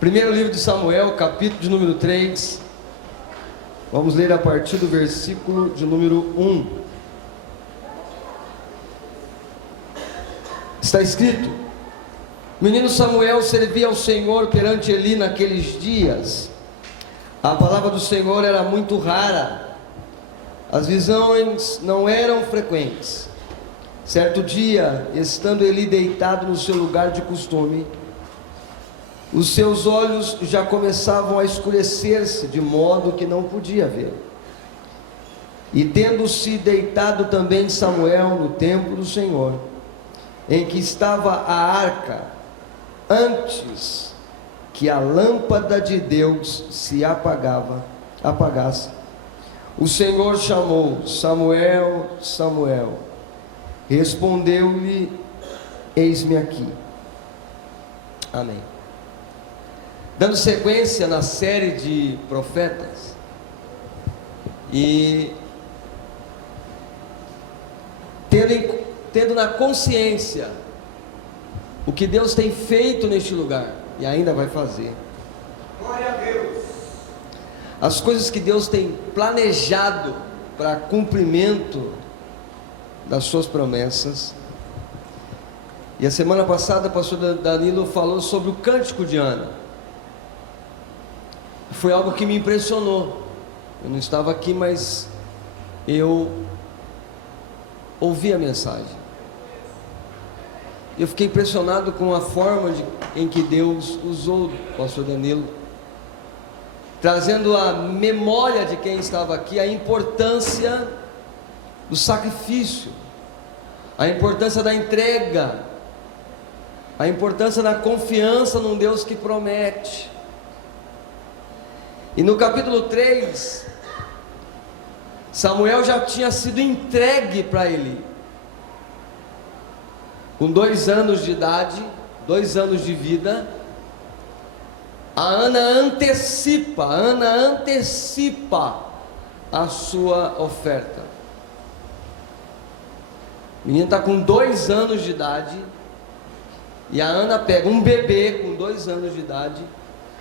Primeiro livro de Samuel, capítulo de número 3. Vamos ler a partir do versículo de número 1. Está escrito: o menino Samuel servia ao Senhor perante Eli naqueles dias. A palavra do Senhor era muito rara, as visões não eram frequentes. Certo dia, estando Eli deitado no seu lugar de costume, os seus olhos já começavam a escurecer-se, de modo que não podia ver. E tendo-se deitado também Samuel no templo do Senhor, em que estava a arca, antes que a lâmpada de Deus se apagasse, o Senhor chamou: Samuel, Samuel. Respondeu-lhe: eis-me aqui. Amém. Dando sequência na série de profetas, e tendo na consciência o que Deus tem feito neste lugar e ainda vai fazer, Glória a Deus. as coisas que Deus tem planejado para cumprimento das suas promessas. E a semana passada o pastor Danilo falou sobre o cântico de Ana. Foi algo que me impressionou. Eu não estava aqui, mas eu ouvi a mensagem. Eu fiquei impressionado com a forma em que Deus usou o pastor Danilo, trazendo à memória de quem estava aqui a importância do sacrifício, a importância da entrega, a importância da confiança num Deus que promete. E no capítulo 3, Samuel já tinha sido entregue para Eli, com 2 anos de idade, 2 anos de vida. A Ana antecipa a sua oferta. O menino está com 2 anos de idade, e a Ana pega um bebê com 2 anos de idade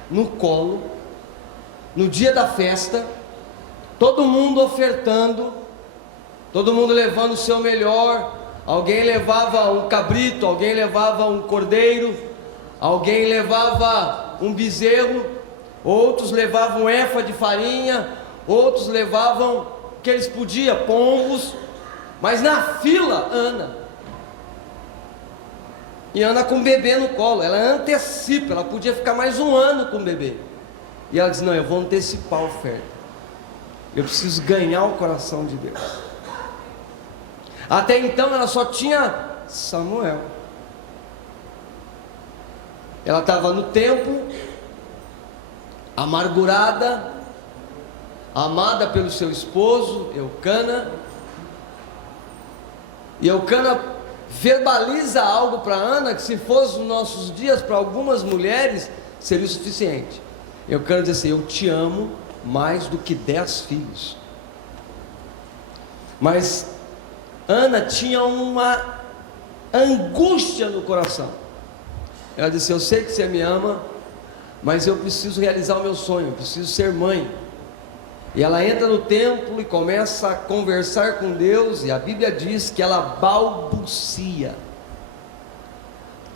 no colo, no dia da festa, todo mundo ofertando, todo mundo levando o seu melhor. Alguém levava um cabrito, alguém levava um cordeiro, alguém levava um bezerro, outros levavam um efa de farinha, outros levavam o que eles podiam, pombos. Mas na fila, Ana. E Ana com o bebê no colo, ela antecipa, ela podia ficar mais 1 ano com o bebê. E ela diz: não, eu vou antecipar a oferta, eu preciso ganhar o coração de Deus. Até então ela só tinha Samuel. Ela estava no templo, amargurada, amada pelo seu esposo Eucana. E Eucana verbaliza algo para Ana que, se fosse nos nossos dias, para algumas mulheres seria o suficiente. Eucana diz assim: eu te amo mais do que 10 filhos. Mas Ana tinha uma angústia no coração. Ela disse: eu sei que você me ama, mas eu preciso realizar o meu sonho, eu preciso ser mãe. E ela entra no templo e começa a conversar com Deus, e a Bíblia diz que ela balbucia.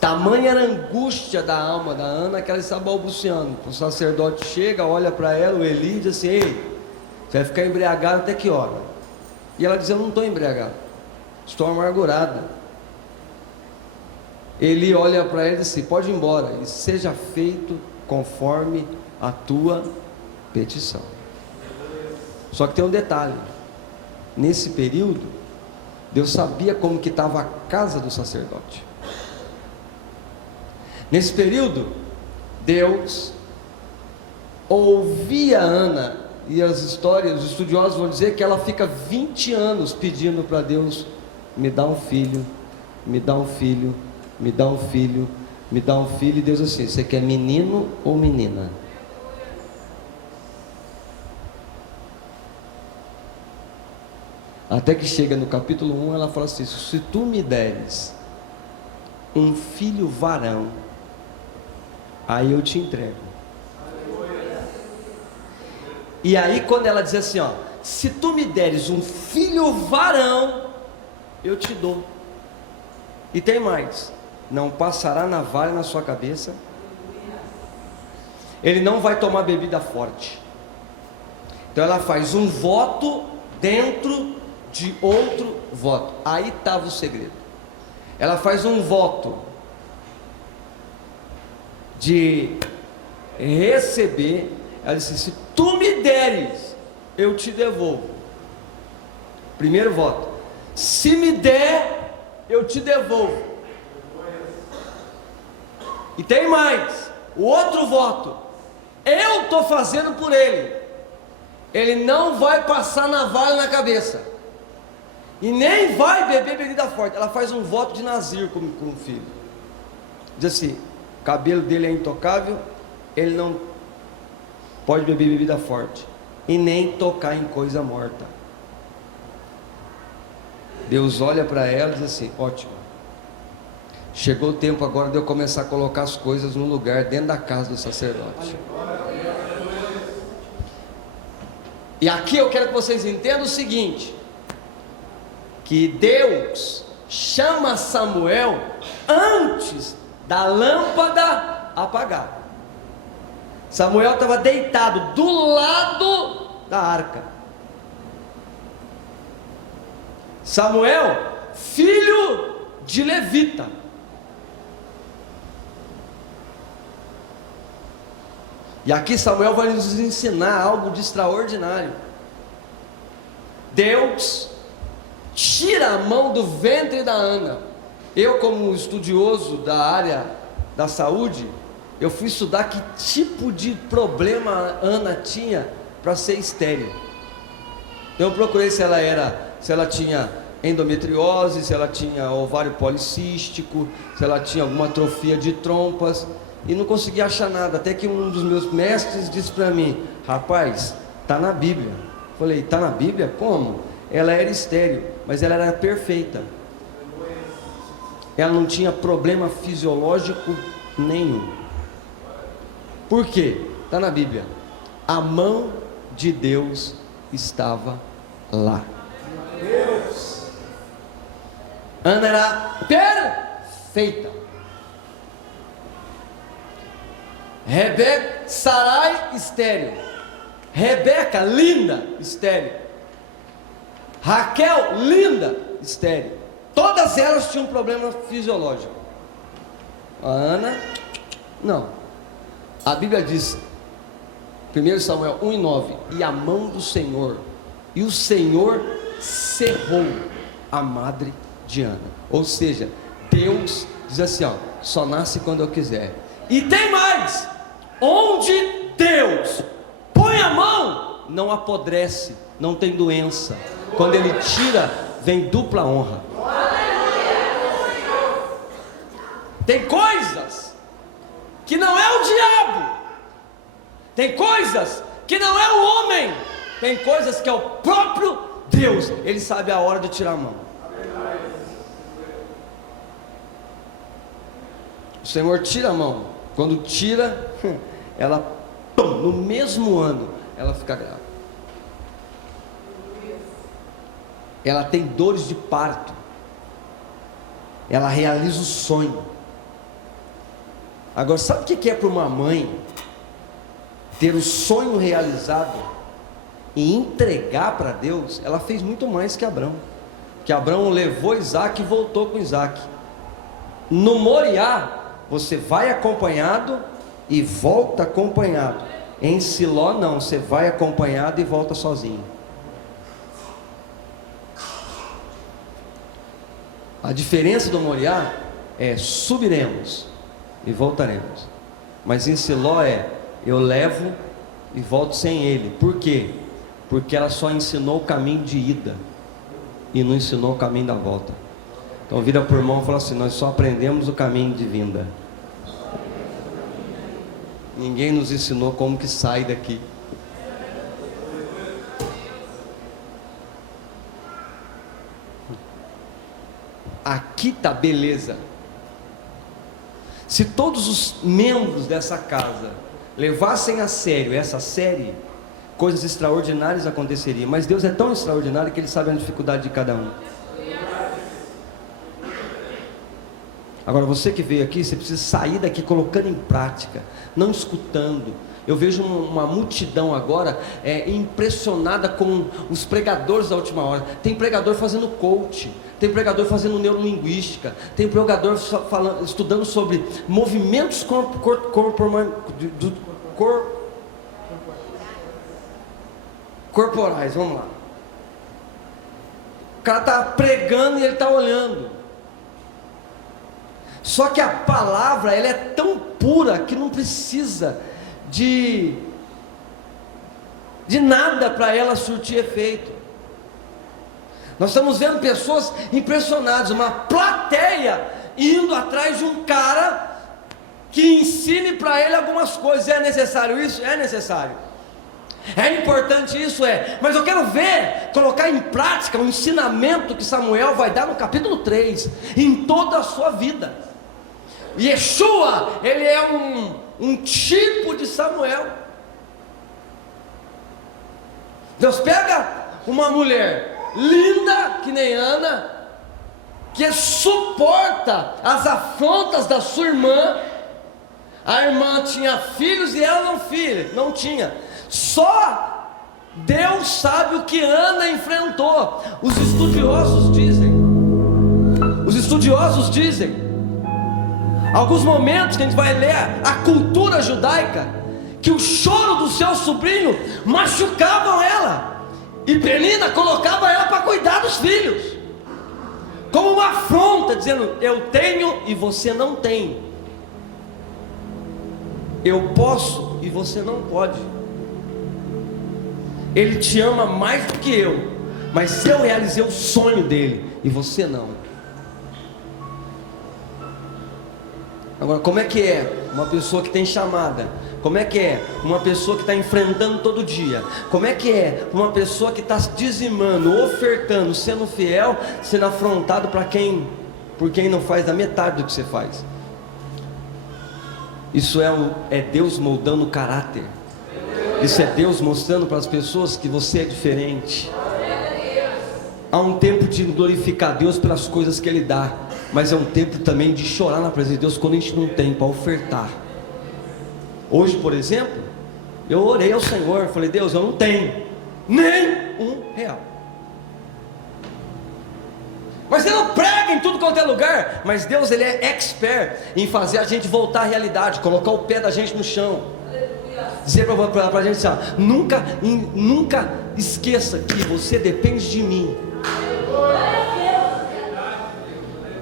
Tamanha era a angústia da alma da Ana que ela está balbuciando. O sacerdote chega, olha para ela, o Eli, e diz assim: ei, você vai ficar embriagado até que hora? E ela diz: eu não estou embriagado, estou amargurada. Eli olha para ela e diz assim: pode ir embora, e seja feito conforme a tua petição. Só que tem um detalhe: nesse período, Deus sabia como que estava a casa do sacerdote. Nesse período, Deus ouvia Ana, e as histórias, os estudiosos vão dizer que ela fica 20 anos pedindo para Deus: me dá um filho, me dá um filho, me dá um filho, me dá um filho. E Deus assim: você quer menino ou menina? Até que chega no capítulo 1, ela fala assim: se tu me deres um filho varão, aí eu te entrego. E aí quando ela diz assim, ó, se tu me deres um filho varão, eu te dou. E tem mais, não passará navalha na sua cabeça, ele não vai tomar bebida forte. Então ela faz um voto dentro de outro voto. Aí estava o segredo. Ela faz um voto de receber. Ela disse: se tu me deres, eu te devolvo. Primeiro voto: se me der, eu te devolvo. E tem mais, o outro voto: eu estou fazendo por ele. Ele não vai passar navalha na cabeça, e nem vai beber bebida forte. Ela faz um voto de Nazir com o filho. Diz assim: o cabelo dele é intocável, ele não pode beber bebida forte, e nem tocar em coisa morta. Deus olha para ela e diz assim: ótimo, chegou o tempo agora de eu começar a colocar as coisas no lugar dentro da casa do sacerdote. E aqui eu quero que vocês entendam o seguinte: que Deus chama Samuel antes da lâmpada apagar. Samuel estava deitado do lado da arca. Samuel, filho de levita. E aqui Samuel vai nos ensinar algo de extraordinário. Deus tira a mão do ventre da Ana. Eu, como estudioso da área da saúde, eu fui estudar que tipo de problema a Ana tinha para ser estéril. Então eu procurei se ela tinha endometriose, se ela tinha ovário policístico, se ela tinha alguma atrofia de trompas, e não consegui achar nada, até que um dos meus mestres disse para mim: rapaz, está na Bíblia. Falei: está na Bíblia? Como? Ela era estéril, mas ela era perfeita, ela não tinha problema fisiológico nenhum. Por quê? Está na Bíblia. A mão de Deus estava lá. Ana era perfeita. Rebeca, Sarai, estéril. Rebeca, linda, estéril. Raquel, linda, estéril. Todas elas tinham um problema fisiológico. A Ana, não. A Bíblia diz, 1 Samuel 1:9: e a mão do Senhor, e o Senhor cerrou a madre de Ana. Ou seja, Deus diz assim, ó, só nasce quando eu quiser. E tem mais: onde Deus põe a mão, não apodrece, não tem doença. Quando Ele tira, vem dupla honra. Tem coisas que não é o diabo, tem coisas que não é o homem, tem coisas que é o próprio Deus. Ele sabe a hora de tirar a mão. O Senhor tira a mão. Quando tira, ela, no mesmo ano, ela fica grávida. Ela tem dores de parto. Ela realiza o sonho. Agora, sabe o que é para uma mãe ter o sonho realizado e entregar para Deus? Ela fez muito mais que Abraão. Que Abraão levou Isaac e voltou com Isaac. No Moriá, você vai acompanhado e volta acompanhado. Em Siló não, você vai acompanhado e volta sozinho. A diferença do Moriá é: subiremos e voltaremos. Mas em Siló eu levo e volto sem ele. Por quê? Porque ela só ensinou o caminho de ida e não ensinou o caminho da volta. Então vira por irmão e fala assim: nós só aprendemos o caminho de vinda. Ninguém nos ensinou como que sai daqui. Aqui está beleza. Se todos os membros dessa casa levassem a sério essa série, coisas extraordinárias aconteceriam. Mas Deus é tão extraordinário que Ele sabe a dificuldade de cada um. Agora, você que veio aqui, você precisa sair daqui colocando em prática, não escutando. Eu vejo uma multidão agora impressionada com os pregadores da última hora. Tem pregador fazendo coach, tem pregador fazendo neurolinguística, tem pregador estudando sobre movimentos corporais. Vamos lá. O cara está pregando e ele está olhando. Só que a palavra, ela é tão pura que não precisa de nada para ela surtir efeito. Nós estamos vendo pessoas impressionadas, uma plateia indo atrás de um cara que ensine para ele algumas coisas. É necessário isso? É necessário. É importante isso? É. Mas eu quero ver, colocar em prática o ensinamento que Samuel vai dar no capítulo 3, em toda a sua vida. Yeshua, ele é um tipo de Samuel. Deus pega uma mulher linda que nem Ana, que suporta as afrontas da sua irmã. A irmã tinha filhos e ela não tinha. Só Deus sabe o que Ana enfrentou. Os estudiosos dizem, alguns momentos que a gente vai ler a cultura judaica, que o choro do seu sobrinho machucavam ela, e Penina colocava ela para cuidar dos filhos, como uma afronta, dizendo: eu tenho e você não tem, eu posso e você não pode, ele te ama mais do que eu, mas eu realizei o sonho dele e você não. Agora, como é que é uma pessoa que tem chamada? Como é que é uma pessoa que está enfrentando todo dia? Como é que é uma pessoa que está dizimando, ofertando, sendo fiel, sendo afrontado por quem não faz a metade do que você faz? Isso é Deus moldando o caráter. Isso é Deus mostrando para as pessoas que você é diferente. Há um tempo de glorificar Deus pelas coisas que Ele dá, mas é um tempo também de chorar na presença de Deus quando a gente não tem para ofertar. Hoje, por exemplo, eu orei ao Senhor, falei: Deus, eu não tenho nem R$1. Mas você não prega em tudo quanto é lugar. Mas Deus, Ele é expert em fazer a gente voltar à realidade, colocar o pé da gente no chão, dizer para a gente assim: nunca esqueça que você depende de mim.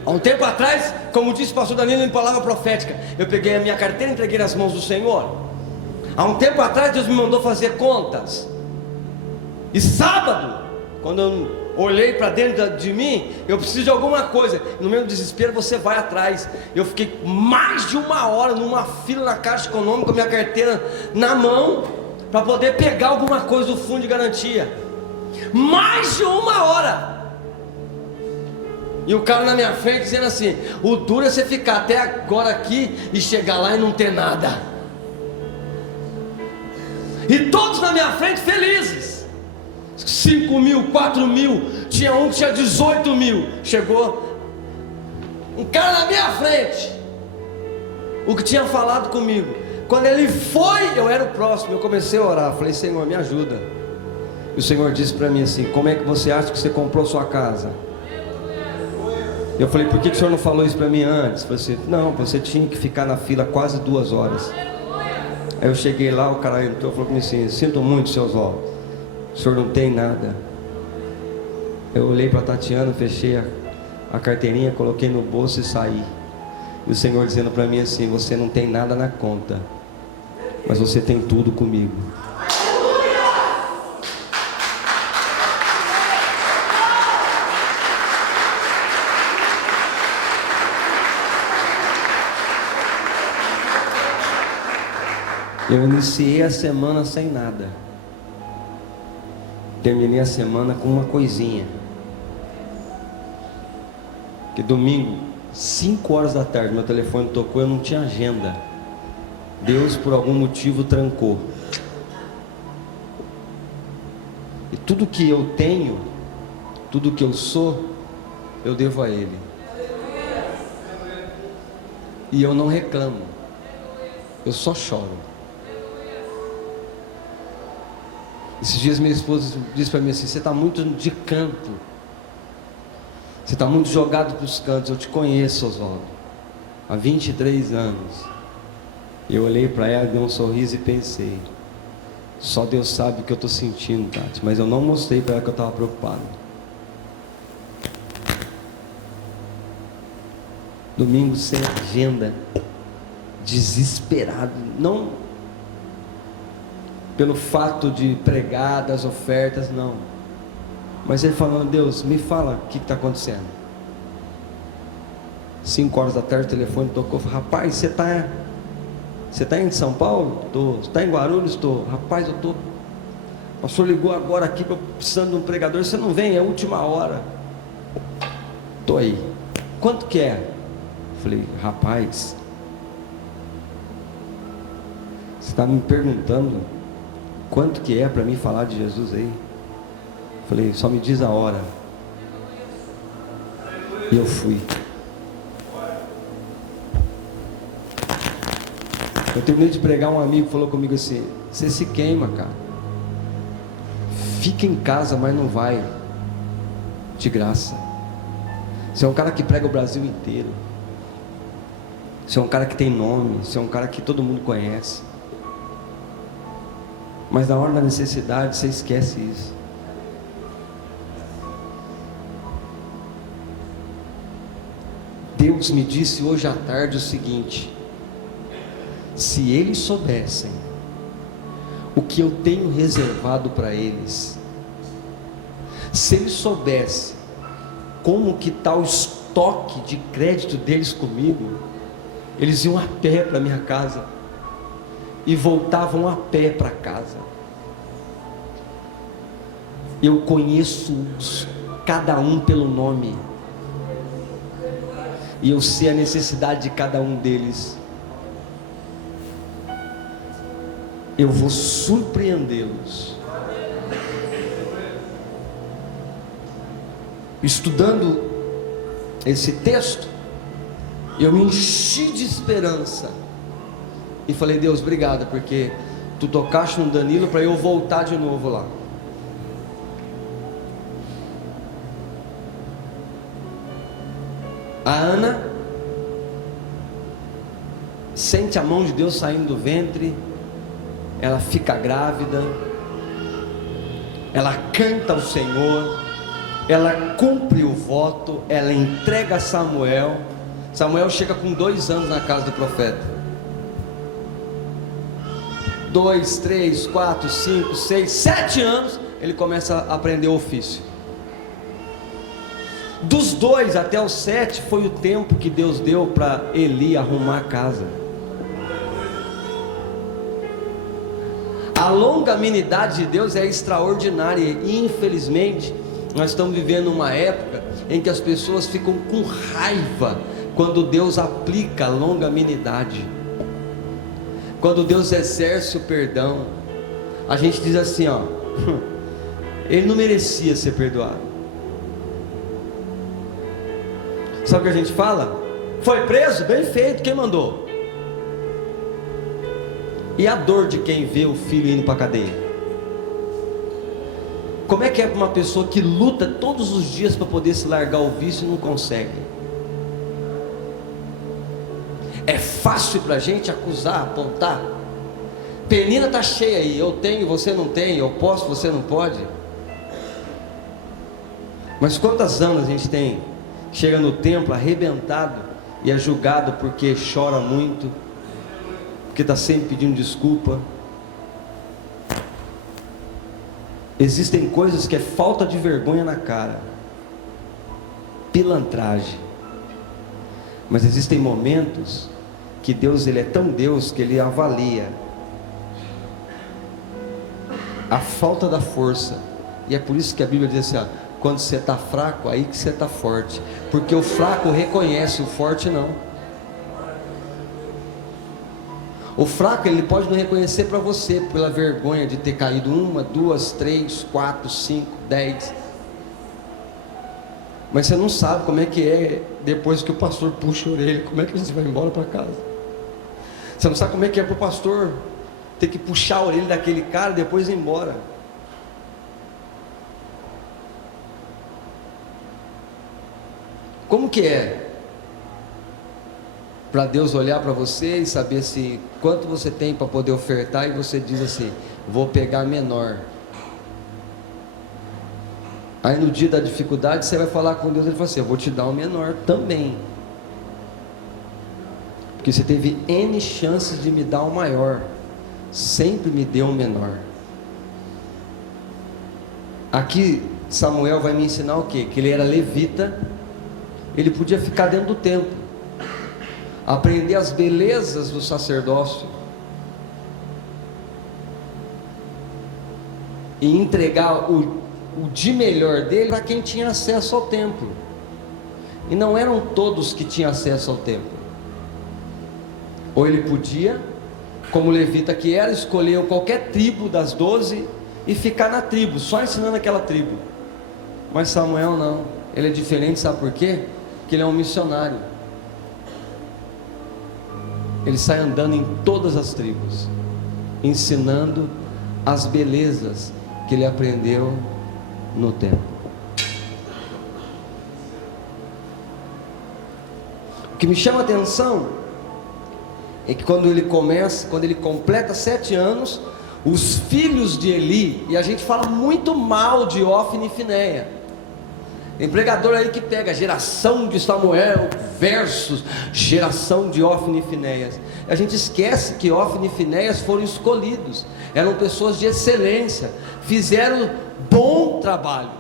Há um tempo atrás, como disse o pastor Danilo em palavra profética, eu peguei a minha carteira e entreguei nas mãos do Senhor. Há um tempo atrás Deus me mandou fazer contas, e sábado, quando eu olhei para dentro de mim, eu preciso de alguma coisa. No meu desespero você vai atrás. Eu fiquei mais de 1 hora numa fila na Caixa Econômica com a minha carteira na mão, para poder pegar alguma coisa do fundo de garantia. Mais de 1 hora. E o cara na minha frente dizendo assim: o duro é você ficar até agora aqui e chegar lá e não ter nada. E todos na minha frente felizes. 5 mil, 4 mil. Tinha um que tinha 18 mil. Chegou um cara na minha frente, o que tinha falado comigo. Quando ele foi, eu era o próximo. Eu comecei a orar, falei: Senhor, me ajuda. E o Senhor disse para mim assim: como é que você acha que você comprou sua casa? Eu falei: por que o Senhor não falou isso para mim antes? Ele falou assim: não, você tinha que ficar na fila quase 2 horas. Aí eu cheguei lá, o cara entrou e falou comigo assim: sinto muito, seus olhos, o senhor não tem nada. Eu olhei para Tatiana, fechei a carteirinha, coloquei no bolso e saí. E o Senhor dizendo para mim assim: você não tem nada na conta, mas você tem tudo comigo. Eu iniciei a semana sem nada, terminei a semana com uma coisinha. Que domingo, 5 horas da tarde, meu telefone tocou, eu não tinha agenda. Deus por algum motivo trancou. tudo que eu tenho, tudo que eu sou, eu devo a Ele. E eu não reclamo, eu só choro. Esses dias minha esposa disse para mim assim: você está muito de canto, você está muito jogado para os cantos. Eu te conheço, Oswaldo, há 23 anos. Eu olhei para ela, dei um sorriso e pensei: só Deus sabe o que eu estou sentindo, Tati. Mas eu não mostrei para ela que eu estava preocupado. Domingo sem agenda, desesperado, não pelo fato de pregar, das ofertas, não, mas ele falando: Deus, me fala o que está acontecendo. 5 horas da tarde o telefone tocou. Rapaz, você está em São Paulo? Estou. Você está em Guarulhos? Estou. Rapaz, eu estou. O pastor ligou agora aqui, precisando de um pregador. Você não vem? É a última hora. Estou aí. Quanto que é? Falei: rapaz, você está me perguntando quanto que é para mim falar de Jesus aí? Falei: só me diz a hora. E eu fui. Eu terminei de pregar, um amigo falou comigo assim: você se queima, cara, fica em casa, mas não vai de graça. Você é um cara que prega o Brasil inteiro, você é um cara que tem nome, você é um cara que todo mundo conhece, mas na hora da necessidade você esquece isso. Deus me disse hoje à tarde o seguinte: se eles soubessem o que eu tenho reservado para eles, se eles soubessem como que está o estoque de crédito deles comigo, eles iam a pé para minha casa e voltavam a pé para casa. Eu conheço cada um pelo nome, e eu sei a necessidade de cada um deles. Eu vou surpreendê-los. Estudando esse texto, eu me enchi de esperança e falei: Deus, obrigado, porque tu tocaste no Danilo para eu voltar de novo lá. A Ana sente a mão de Deus saindo do ventre, ela fica grávida, ela canta ao Senhor, ela cumpre o voto, ela entrega a Samuel. Samuel chega com 2 anos na casa do profeta. 2, 3, 4, 5, 6, 7 anos, ele começa a aprender o ofício. Dos 2 até os 7 foi o tempo que Deus deu para Eli arrumar a casa. A longanimidade de Deus é extraordinária, e infelizmente nós estamos vivendo uma época em que as pessoas ficam com raiva quando Deus aplica a longanimidade, quando Deus exerce o perdão. A gente diz assim: ó, ele não merecia ser perdoado. Sabe o que a gente fala? Foi preso? Bem feito, quem mandou? E a dor de quem vê o filho indo para a cadeia? Como é que é para uma pessoa que luta todos os dias para poder se largar o vício e não consegue? É fácil para a gente acusar, apontar. Penina está cheia aí, eu tenho, você não tem, eu posso, você não pode. Mas quantas anos a gente tem, chega no templo arrebentado e é julgado porque chora muito, porque está sempre pedindo desculpa. Existem coisas que é falta de vergonha na cara, pilantragem. Mas existem momentos que Deus, ele é tão Deus que ele avalia a falta da força. E é por isso que a Bíblia diz assim: ó, quando você está fraco, aí que você está forte. Porque o fraco reconhece, o forte não. O fraco, ele pode não reconhecer para você pela vergonha de ter caído 1, 2, 3, 4, 5, 10. Mas você não sabe como é que é depois que o pastor puxa a orelha, como é que a gente vai embora para casa. Você não sabe como é que é para o pastor ter que puxar a orelha daquele cara e depois ir embora. Como que é para Deus olhar para você e saber se quanto você tem para poder ofertar, e você diz assim: vou pegar menor. Aí no dia da dificuldade você vai falar com Deus, ele fala assim: eu vou te dar um menor também, porque você teve N chances de me dar um maior, sempre me deu um menor. Aqui Samuel vai me ensinar o quê? Que ele era levita, ele podia ficar dentro do templo, aprender as belezas do sacerdócio e entregar o de melhor dele para quem tinha acesso ao templo. E não eram todos que tinham acesso ao templo. Ou ele podia, como levita que era, escolher qualquer tribo das 12 e ficar na tribo, só ensinando aquela tribo. Mas Samuel não, ele é diferente, sabe por quê? Porque ele é um missionário. Ele sai andando em todas as tribos, ensinando as belezas que ele aprendeu no templo. O que me chama a atenção é que quando ele completa 7 anos, os filhos de Eli, e a gente fala muito mal de Ofni e Finéia. Tem pregador aí que pega geração de Samuel versus geração de Ofni e Finéias. A gente esquece que Ofni e Finéias foram escolhidos, eram pessoas de excelência, fizeram bom trabalho.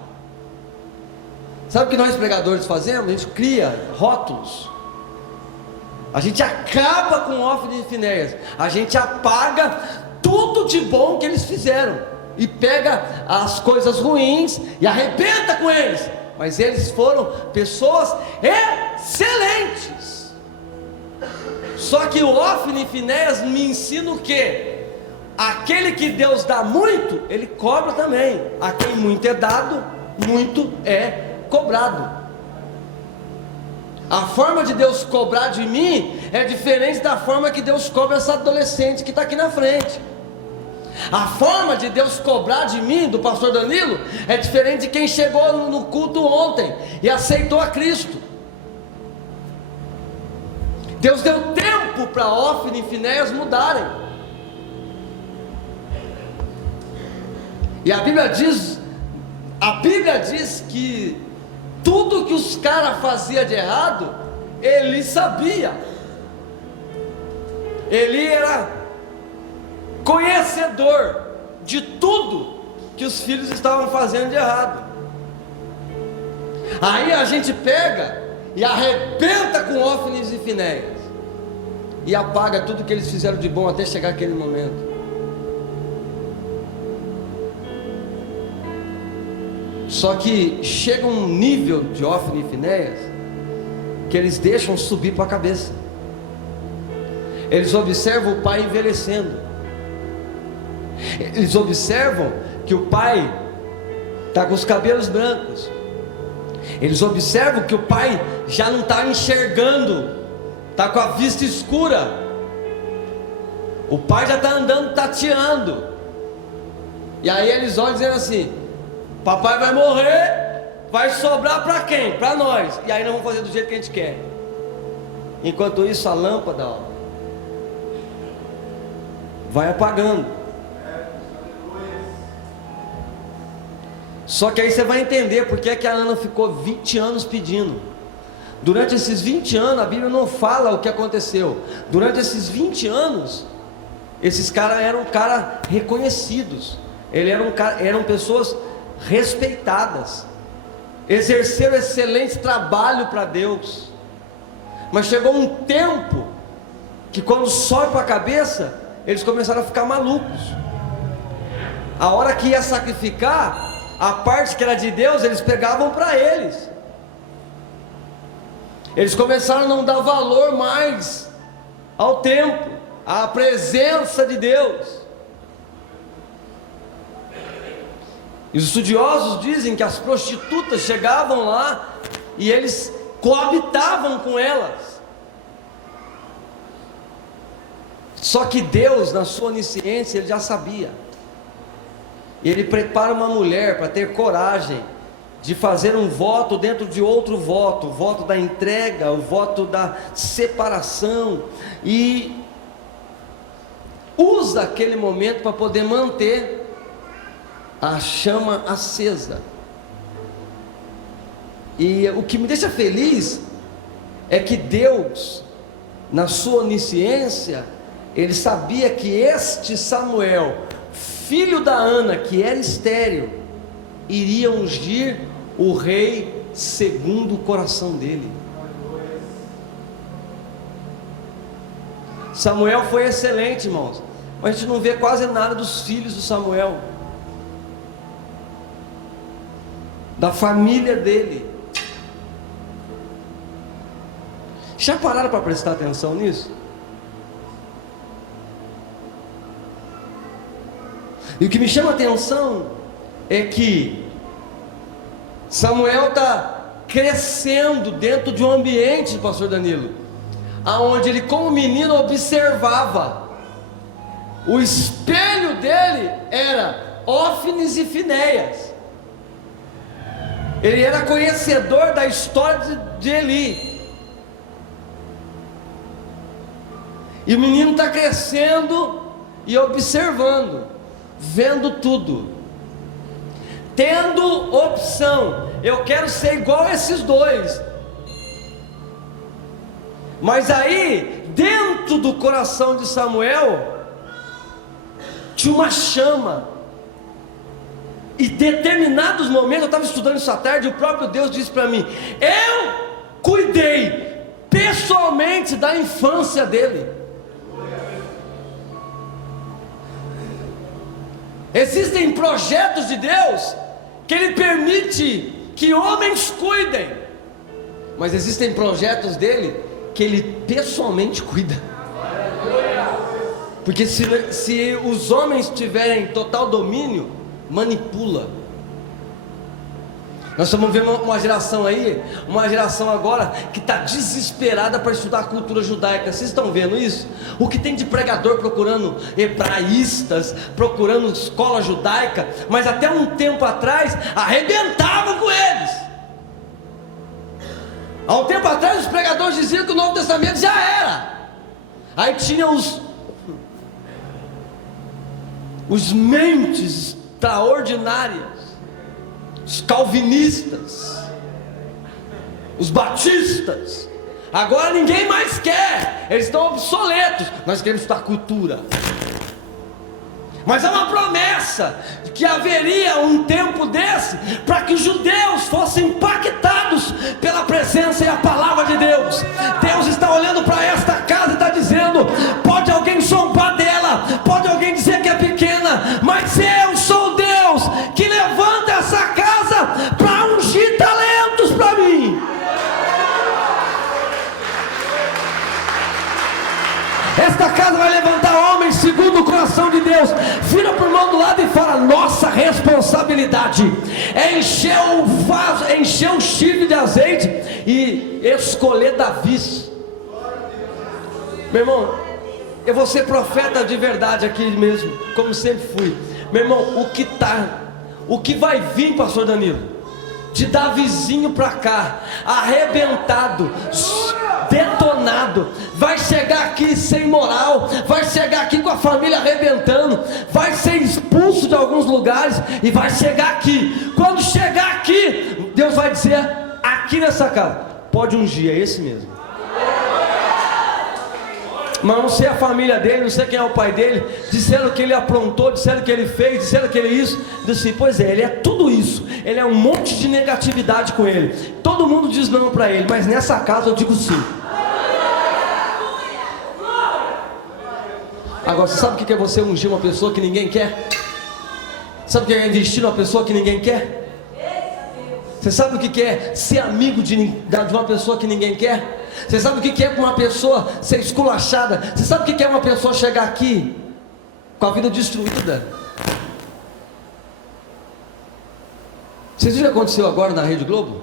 Sabe o que nós pregadores fazemos? A gente cria rótulos, a gente acaba com Ofni e Finéias, a gente apaga tudo de bom que eles fizeram e pega as coisas ruins e arrebenta com eles. Mas eles foram pessoas excelentes. Só que o Ofni e Finéias me ensina o quê? Aquele que Deus dá muito, Ele cobra também. A quem muito é dado, muito é cobrado. A forma de Deus cobrar de mim é diferente da forma que Deus cobra essa adolescente que está aqui na frente. A forma de Deus cobrar de mim, do pastor Danilo, é diferente de quem chegou no culto ontem e aceitou a Cristo. Deus deu tempo para Ofni e Finéias mudarem. E a Bíblia diz que tudo que os caras faziam de errado, ele sabia. Ele era conhecedor de tudo que os filhos estavam fazendo de errado. Aí a gente pega e arrebenta com Ofni e Finéias e apaga tudo que eles fizeram de bom até chegar aquele momento. Só que chega um nível de Ofni e Finéias que eles deixam subir para a cabeça. Eles observam o pai envelhecendo. Eles observam que o pai está com os cabelos brancos. Eles observam que o pai já não está enxergando, está com a vista escura. O pai já está andando tateando. E aí eles olham dizendo assim: papai vai morrer, vai sobrar para quem? Para nós. E aí nós vamos fazer do jeito que a gente quer. Enquanto isso a lâmpada, ó, vai apagando. Só que aí você vai entender porque é que a Ana ficou 20 anos pedindo. Durante esses 20 anos, a Bíblia não fala o que aconteceu. Durante esses 20 anos, esses caras eram caras reconhecidos. Eram pessoas respeitadas. Exerceram excelente trabalho para Deus. Mas chegou um tempo que quando sobe para a cabeça, eles começaram a ficar malucos. A hora que ia sacrificar, a parte que era de Deus, eles pegavam para eles. Eles começaram a não dar valor mais ao templo. a presença de Deus. E os estudiosos dizem que as prostitutas chegavam lá e eles coabitavam com elas. Só que Deus, na sua onisciência, Ele já sabia. E Ele prepara uma mulher para ter coragem de fazer um voto dentro de outro voto, o voto da entrega, o voto da separação, e usa aquele momento para poder manter a chama acesa. E o que me deixa feliz é que Deus, na sua onisciência, Ele sabia que este Samuel, filho da Ana, que era estéril, iria ungir o rei segundo o coração dele. Samuel foi excelente, irmãos, mas a gente não vê quase nada dos filhos do Samuel, da família dele. Já pararam para prestar atenção nisso? E o que me chama a atenção é que Samuel está crescendo dentro de um ambiente, pastor Danilo, aonde ele como menino observava. O espelho dele era Ófines e Finéias. Ele era conhecedor da história de Eli. E o menino está crescendo e observando, vendo tudo, tendo opção. Eu quero ser igual a esses dois. Mas aí, dentro do coração de Samuel, tinha uma chama. E determinados momentos, eu estava estudando isso à tarde, e o próprio Deus disse para mim: eu cuidei pessoalmente da infância dele. Existem projetos de Deus que Ele permite que homens cuidem, mas existem projetos dele que Ele pessoalmente cuida. Porque se os homens tiverem total domínio, manipula. Nós estamos vendo uma geração aí, uma geração agora que está desesperada para estudar a cultura judaica. Vocês estão vendo isso? O que tem de pregador procurando hebraístas, procurando escola judaica, mas até um tempo atrás arrebentavam com eles. Há um tempo atrás os pregadores diziam que o Novo Testamento já era. Aí tinha os mentes extraordinárias, os calvinistas, os batistas. Agora ninguém mais quer, eles estão obsoletos. Nós queremos estudar cultura. Mas é uma promessa que haveria um tempo desse para que os judeus fossem impactados pela presença e a palavra de Deus. Deus está olhando para esta casa e está dizendo: pode alguém zombar dela, pode alguém dizer que é pequena, mas eu sou Deus que levanta essa casa para ungir talentos para mim. Esta casa vai levantar homens segundo o coração de Deus. Vira para o irmão do lado e fala: nossa responsabilidade é encher o vaso, encher o chifre de azeite e escolher Davi. Meu irmão, eu vou ser profeta de verdade aqui mesmo, como sempre fui. Meu irmão, o que vai vir, pastor Danilo, de Davizinho para cá, arrebentado, detonado, vai chegar aqui sem moral, vai chegar aqui com a família arrebentando, vai ser expulso de alguns lugares e vai chegar aqui. Quando chegar aqui, Deus vai dizer aqui nessa casa: pode ungir, é esse mesmo. Mas não sei a família dele, não sei quem é o pai dele. Disseram que ele aprontou, disseram que ele fez, disseram que ele isso. Disse assim: pois é, ele é tudo isso. Ele é um monte de negatividade com ele. Todo mundo diz não para ele, mas nessa casa eu digo sim. Agora, você sabe o que é você ungir uma pessoa que ninguém quer? Sabe o que é investir numa pessoa que ninguém quer? Você sabe o que é ser amigo de uma pessoa que ninguém quer? Você sabe o que é para uma pessoa ser esculachada? Você sabe o que é uma pessoa chegar aqui com a vida destruída? Vocês viram o que aconteceu agora na Rede Globo?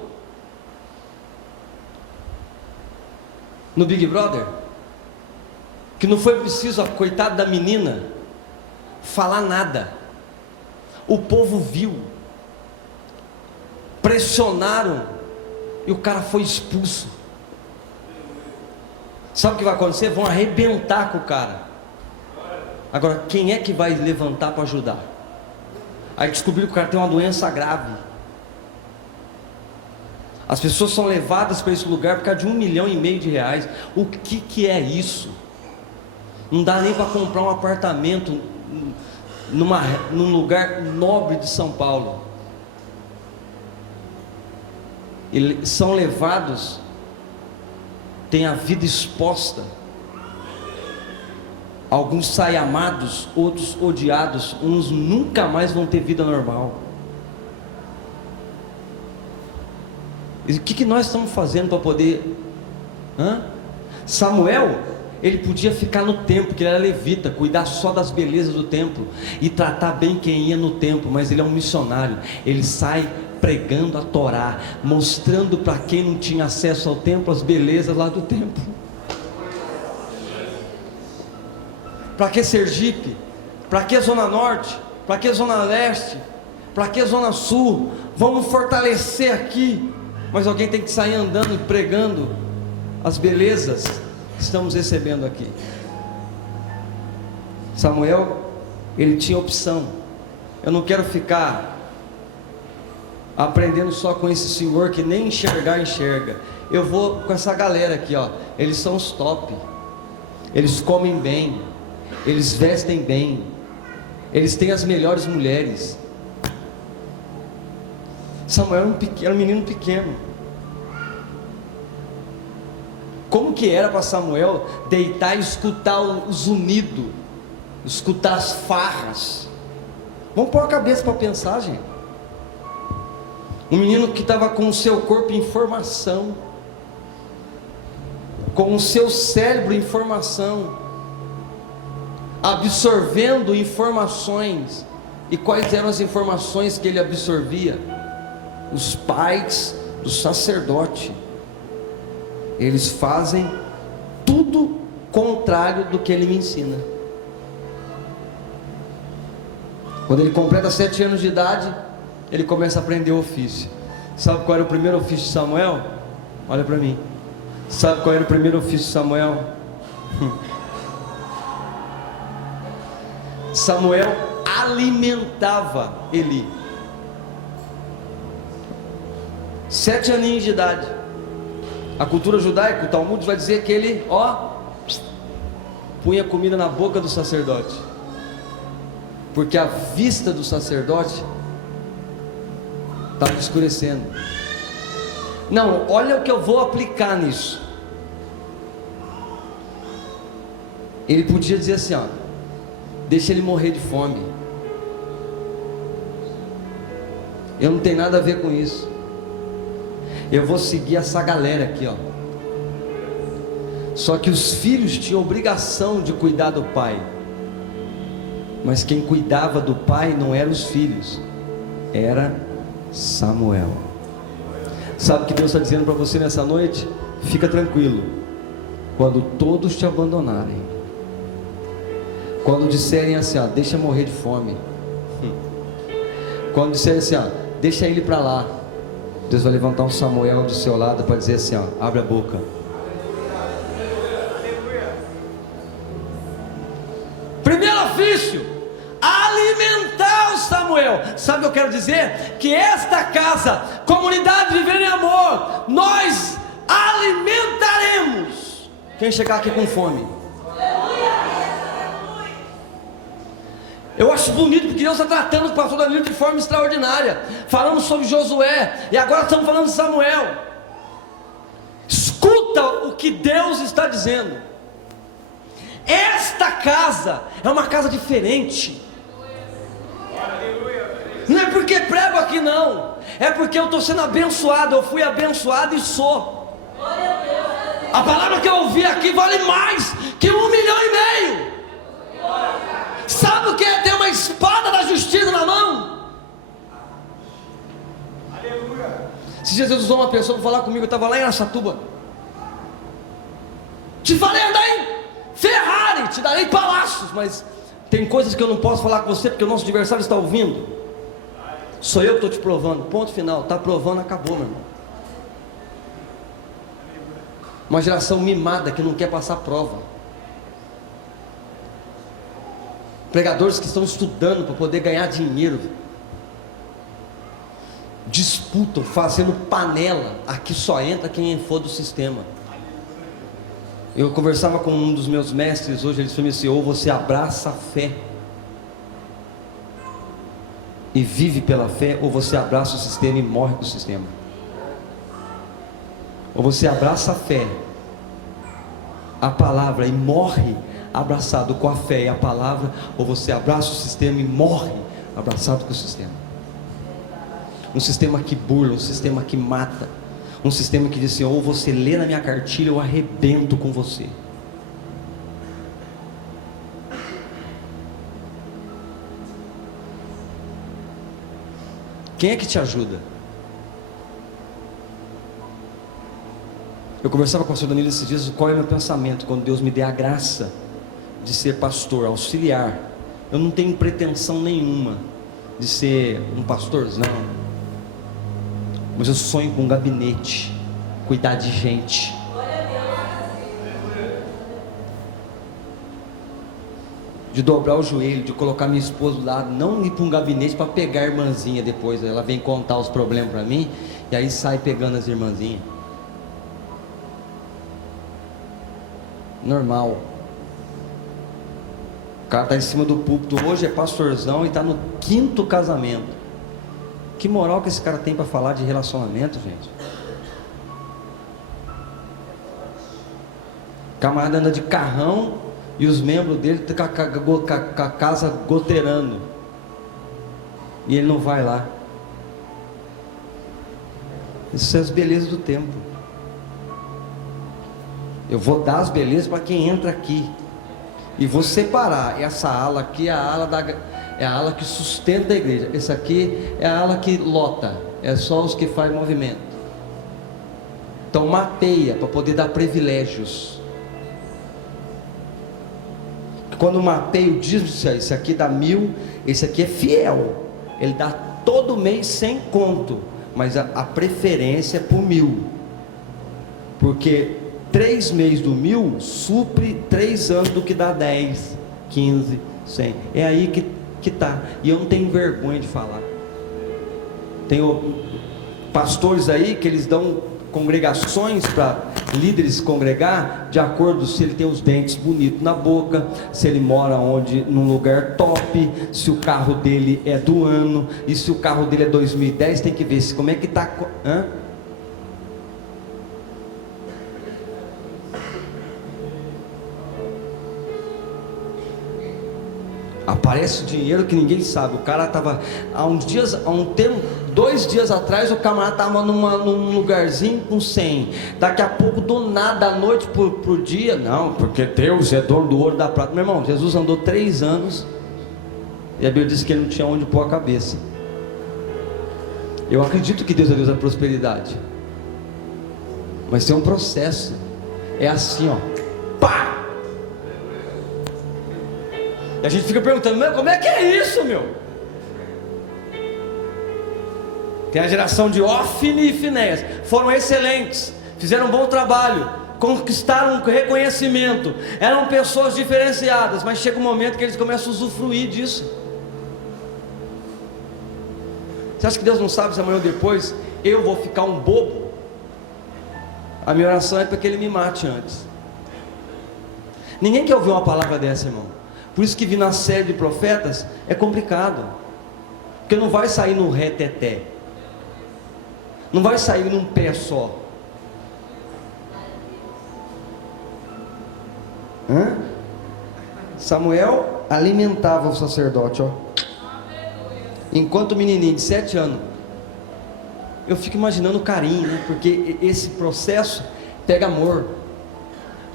No Big Brother? Que não foi preciso a coitada da menina falar nada. O povo viu, pressionaram e o cara foi expulso. Sabe o que vai acontecer? Vão arrebentar com o cara. Agora, quem é que vai levantar para ajudar? Aí descobriram que o cara tem uma doença grave. As pessoas são levadas para esse lugar por causa de R$1,5 milhão de reais. O que é isso? Não dá nem para comprar um apartamento num lugar nobre de São Paulo. Eles são levados, têm a vida exposta. Alguns saem amados, outros odiados. Uns nunca mais vão ter vida normal. E o que nós estamos fazendo para poder... Samuel, ele podia ficar no templo, porque ele era levita, cuidar só das belezas do templo e tratar bem quem ia no templo, mas ele é um missionário. Ele sai pregando a Torá, mostrando para quem não tinha acesso ao templo as belezas lá do templo. Para que Sergipe? Para que Zona Norte? Para que Zona Leste? Para que Zona Sul? Vamos fortalecer aqui. Mas alguém tem que sair andando e pregando as belezas que estamos recebendo aqui. Samuel, ele tinha opção. Eu não quero ficar aprendendo só com esse senhor que nem enxergar enxerga. Eu vou com essa galera aqui, ó. Eles são os top. Eles comem bem, eles vestem bem, eles têm as melhores mulheres. Samuel era um menino pequeno. Como que era para Samuel deitar e escutar o zunido, escutar as farras? Vamos pôr a cabeça para pensar, gente. Um menino que estava com o seu corpo em formação, com o seu cérebro em formação, absorvendo informações. E quais eram as informações que ele absorvia? Os pais do sacerdote, eles fazem tudo contrário do que ele me ensina. Quando ele completa 7 anos de idade, ele começa a aprender o ofício. Sabe qual era o primeiro ofício de Samuel? Olha para mim. Sabe qual era o primeiro ofício de Samuel? Samuel alimentava Eli. 7 aninhos de idade. A cultura judaica, o Talmud vai dizer que ele, punha comida na boca do sacerdote, porque a vista do sacerdote estava escurecendo. Não, olha o que eu vou aplicar nisso. Ele podia dizer assim, deixa ele morrer de fome. Eu não tenho nada a ver com isso. Eu vou seguir essa galera aqui, Só que os filhos tinham obrigação de cuidar do pai. Mas quem cuidava do pai não eram os filhos, era Samuel. Sabe o que Deus está dizendo para você nessa noite? Fica tranquilo. Quando todos te abandonarem, quando disserem assim, deixa morrer de fome, quando disserem assim, deixa ele para lá, Deus vai levantar um Samuel do seu lado para dizer assim, abre a boca. Primeiro ofício, alimentar o Samuel. Sabe o que eu quero dizer? Que esta casa, comunidade Vivendo em Amor, nós alimentaremos quem chegar aqui com fome. Eu acho bonito porque Deus está tratando o pastor Danilo de forma extraordinária. Falamos sobre Josué e agora estamos falando de Samuel. Escuta o que Deus está dizendo. Esta casa é uma casa diferente. Não é porque prego aqui não, é porque eu estou sendo abençoado. Eu fui abençoado e sou. A palavra que eu ouvi aqui vale mais que 1,5 milhão. Sabe o que é ter uma espada da justiça na mão? Aleluia. Se Jesus usou uma pessoa para falar comigo, eu estava lá em Araçatuba. Te falei andar em Ferrari, te darei palácios, mas tem coisas que eu não posso falar com você porque o nosso adversário está ouvindo. Sou eu que estou te provando, ponto final. Está provando, acabou, meu irmão. Uma geração mimada que não quer passar prova. Pregadores que estão estudando para poder ganhar dinheiro, disputam, fazendo panela. Aqui só entra quem for do sistema. Eu conversava com um dos meus mestres hoje, ele falou assim: ou você abraça a fé e vive pela fé, ou você abraça o sistema e morre com o sistema. Ou você abraça a fé, a palavra, e morre abraçado com a fé e a palavra, ou você abraça o sistema e morre abraçado com o sistema. Um sistema que burla, um sistema que mata, um sistema que diz assim: ou você lê na minha cartilha, eu arrebento com você. Quem é que te ajuda? Eu conversava com o pastor Danilo esses dias, qual é o meu pensamento quando Deus me der a graça de ser pastor, auxiliar. Eu não tenho pretensão nenhuma de ser um pastorzão, mas eu sonho com um gabinete, cuidar de gente. De dobrar o joelho, de colocar minha esposa do lado, não ir para um gabinete para pegar a irmãzinha depois. Ela vem contar os problemas para mim e aí sai pegando as irmãzinhas. Normal. O cara está em cima do púlpito hoje, é pastorzão e está no 5º casamento. Que moral que esse cara tem para falar de relacionamento, gente? O camarada anda de carrão e os membros dele estão com a casa goteirando e ele não vai lá. Isso são as belezas do tempo. Eu vou dar as belezas para quem entra aqui e vou separar essa ala aqui, é a ala que sustenta a igreja. Essa aqui é a ala que lota, é só os que fazem movimento. Então mapeia para poder dar privilégios. Quando mapeia o dízimo, esse aqui dá 1.000, esse aqui é fiel, ele dá todo mês sem conto, mas a preferência é por 1.000, porque 3 meses do 1.000 supre 3 anos do que dá 10, 15, 100. É aí que está. E eu não tenho vergonha de falar. Tenho pastores aí que eles dão congregações para líderes congregar de acordo se ele tem os dentes bonitos na boca, se ele mora num lugar top, se o carro dele é do ano, e se o carro dele é 2010, tem que ver como é que está. Aparece o dinheiro que ninguém sabe. O cara estava há 2 dias atrás, o camarada estava num lugarzinho com 100. Daqui a pouco, do nada, da noite pro dia, não, porque Deus é dono do ouro e da prata. Meu irmão, Jesus andou 3 anos e a Bíblia diz que ele não tinha onde pôr a cabeça. Eu acredito que Deus é Deus da prosperidade, mas tem um processo. É assim, ó, pá! E a gente fica perguntando: meu, como é que é isso, meu? Tem a geração de Ofni e Finéias, foram excelentes, fizeram um bom trabalho, conquistaram um reconhecimento, eram pessoas diferenciadas, mas chega um momento que eles começam a usufruir disso. Você acha que Deus não sabe se amanhã ou depois eu vou ficar um bobo? A minha oração é para que Ele me mate antes. Ninguém quer ouvir uma palavra dessa, irmão. Por isso que vir na série de profetas é complicado, porque não vai sair no reteté, não vai sair num pé só. Samuel alimentava o sacerdote, ó. Enquanto o menininho de 7 anos, eu fico imaginando o carinho, né? Porque esse processo pega amor.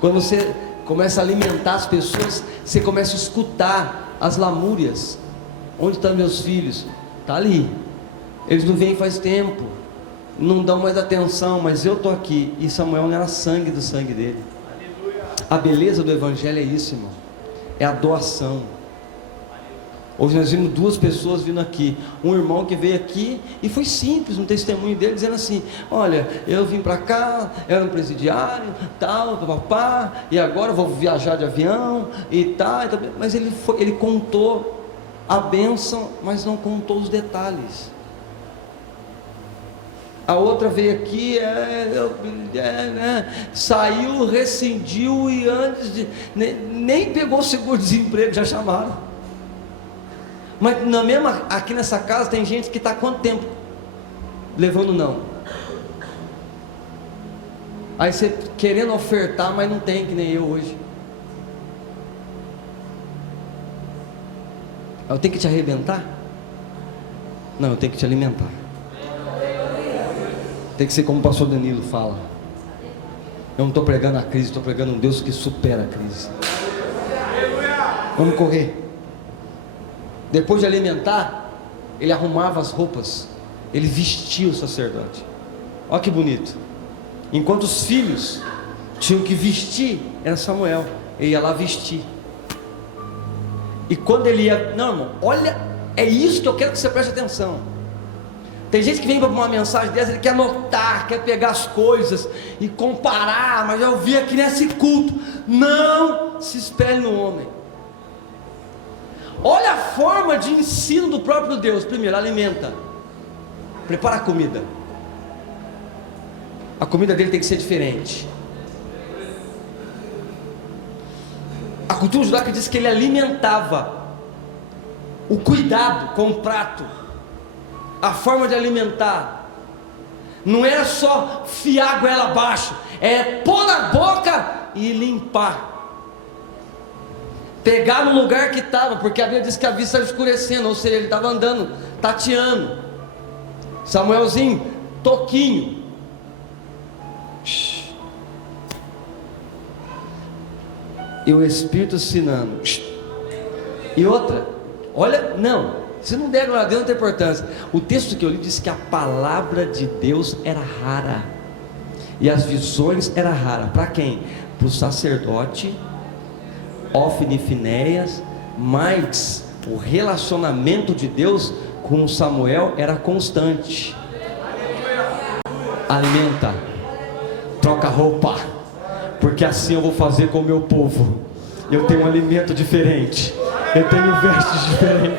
Quando você começa a alimentar as pessoas, você começa a escutar as lamúrias. Onde estão meus filhos? Está ali. Eles não vêm faz tempo, não dão mais atenção, mas eu estou aqui. E Samuel não era sangue do sangue dele. A beleza do Evangelho é isso, irmão. É a doação. Hoje nós vimos duas pessoas vindo aqui. Um irmão que veio aqui e foi simples, um testemunho dele dizendo assim: olha, eu vim para cá, era um presidiário, tal, papá, e agora vou viajar de avião e tal. Mas ele contou a bênção, mas não contou os detalhes. A outra veio aqui, saiu, rescindiu e antes de nem pegou seguro-desemprego, já chamaram. Mas aqui nessa casa tem gente que está há quanto tempo levando não? Aí você querendo ofertar, mas não tem, que nem eu hoje. Eu tenho que te arrebentar? Não, eu tenho que te alimentar. Tem que ser como o pastor Danilo fala. Eu não estou pregando a crise, estou pregando um Deus que supera a crise. Vamos correr. Depois de alimentar, ele arrumava as roupas, ele vestia o sacerdote. Olha que bonito. Enquanto os filhos tinham que vestir, era Samuel, ele ia lá vestir. E quando ele ia, não, irmão, olha, é isso que eu quero que você preste atenção. Tem gente que vem para uma mensagem dessa, ele quer anotar, quer pegar as coisas e comparar, mas eu vi aqui nesse culto, não se espelhe no homem. Olha a forma de ensino do próprio Deus. Primeiro, alimenta, prepara a comida. A comida dele tem que ser diferente. A cultura judaica diz que ele alimentava. O cuidado com o prato, a forma de alimentar, não era só fiar a goela abaixo, é pôr na boca e limpar. Pegar no lugar que estava, porque a Bíblia diz que a vista estava escurecendo, ou seja, ele estava andando, tateando. Samuelzinho, toquinho. E o Espírito ensinando. E outra, olha, não, se não der glória a Deus não tem importância. O texto que eu li diz que a palavra de Deus era rara, e as visões eram raras. Para quem? Para o sacerdote Ofni e Finéias, mas o relacionamento de Deus com Samuel era constante. Alimenta, troca roupa, porque assim eu vou fazer com o meu povo. Eu tenho um alimento diferente, eu tenho vestes diferentes.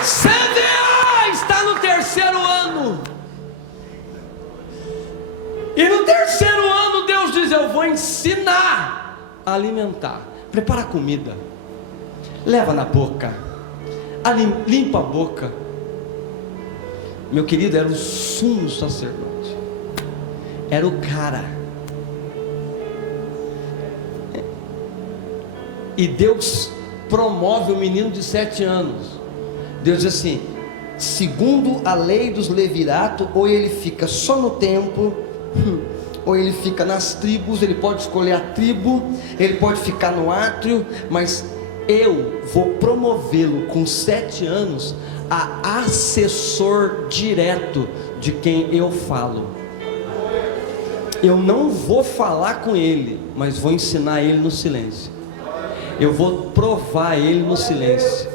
CVA está no terceiro ano. E no terceiro ano Deus diz: eu vou ensinar a alimentar. Prepara a comida, leva na boca, limpa a boca. Meu querido, era o sumo sacerdote, era o cara. E Deus promove o menino de 7 anos. Deus diz assim: segundo a lei dos leviratos, ou ele fica só no templo, ou ele fica nas tribos. Ele pode escolher a tribo, ele pode ficar no átrio, mas eu vou promovê-lo com 7 anos a assessor direto de quem eu falo. Eu não vou falar com ele, mas vou ensinar ele no silêncio. Eu vou provar ele no silêncio.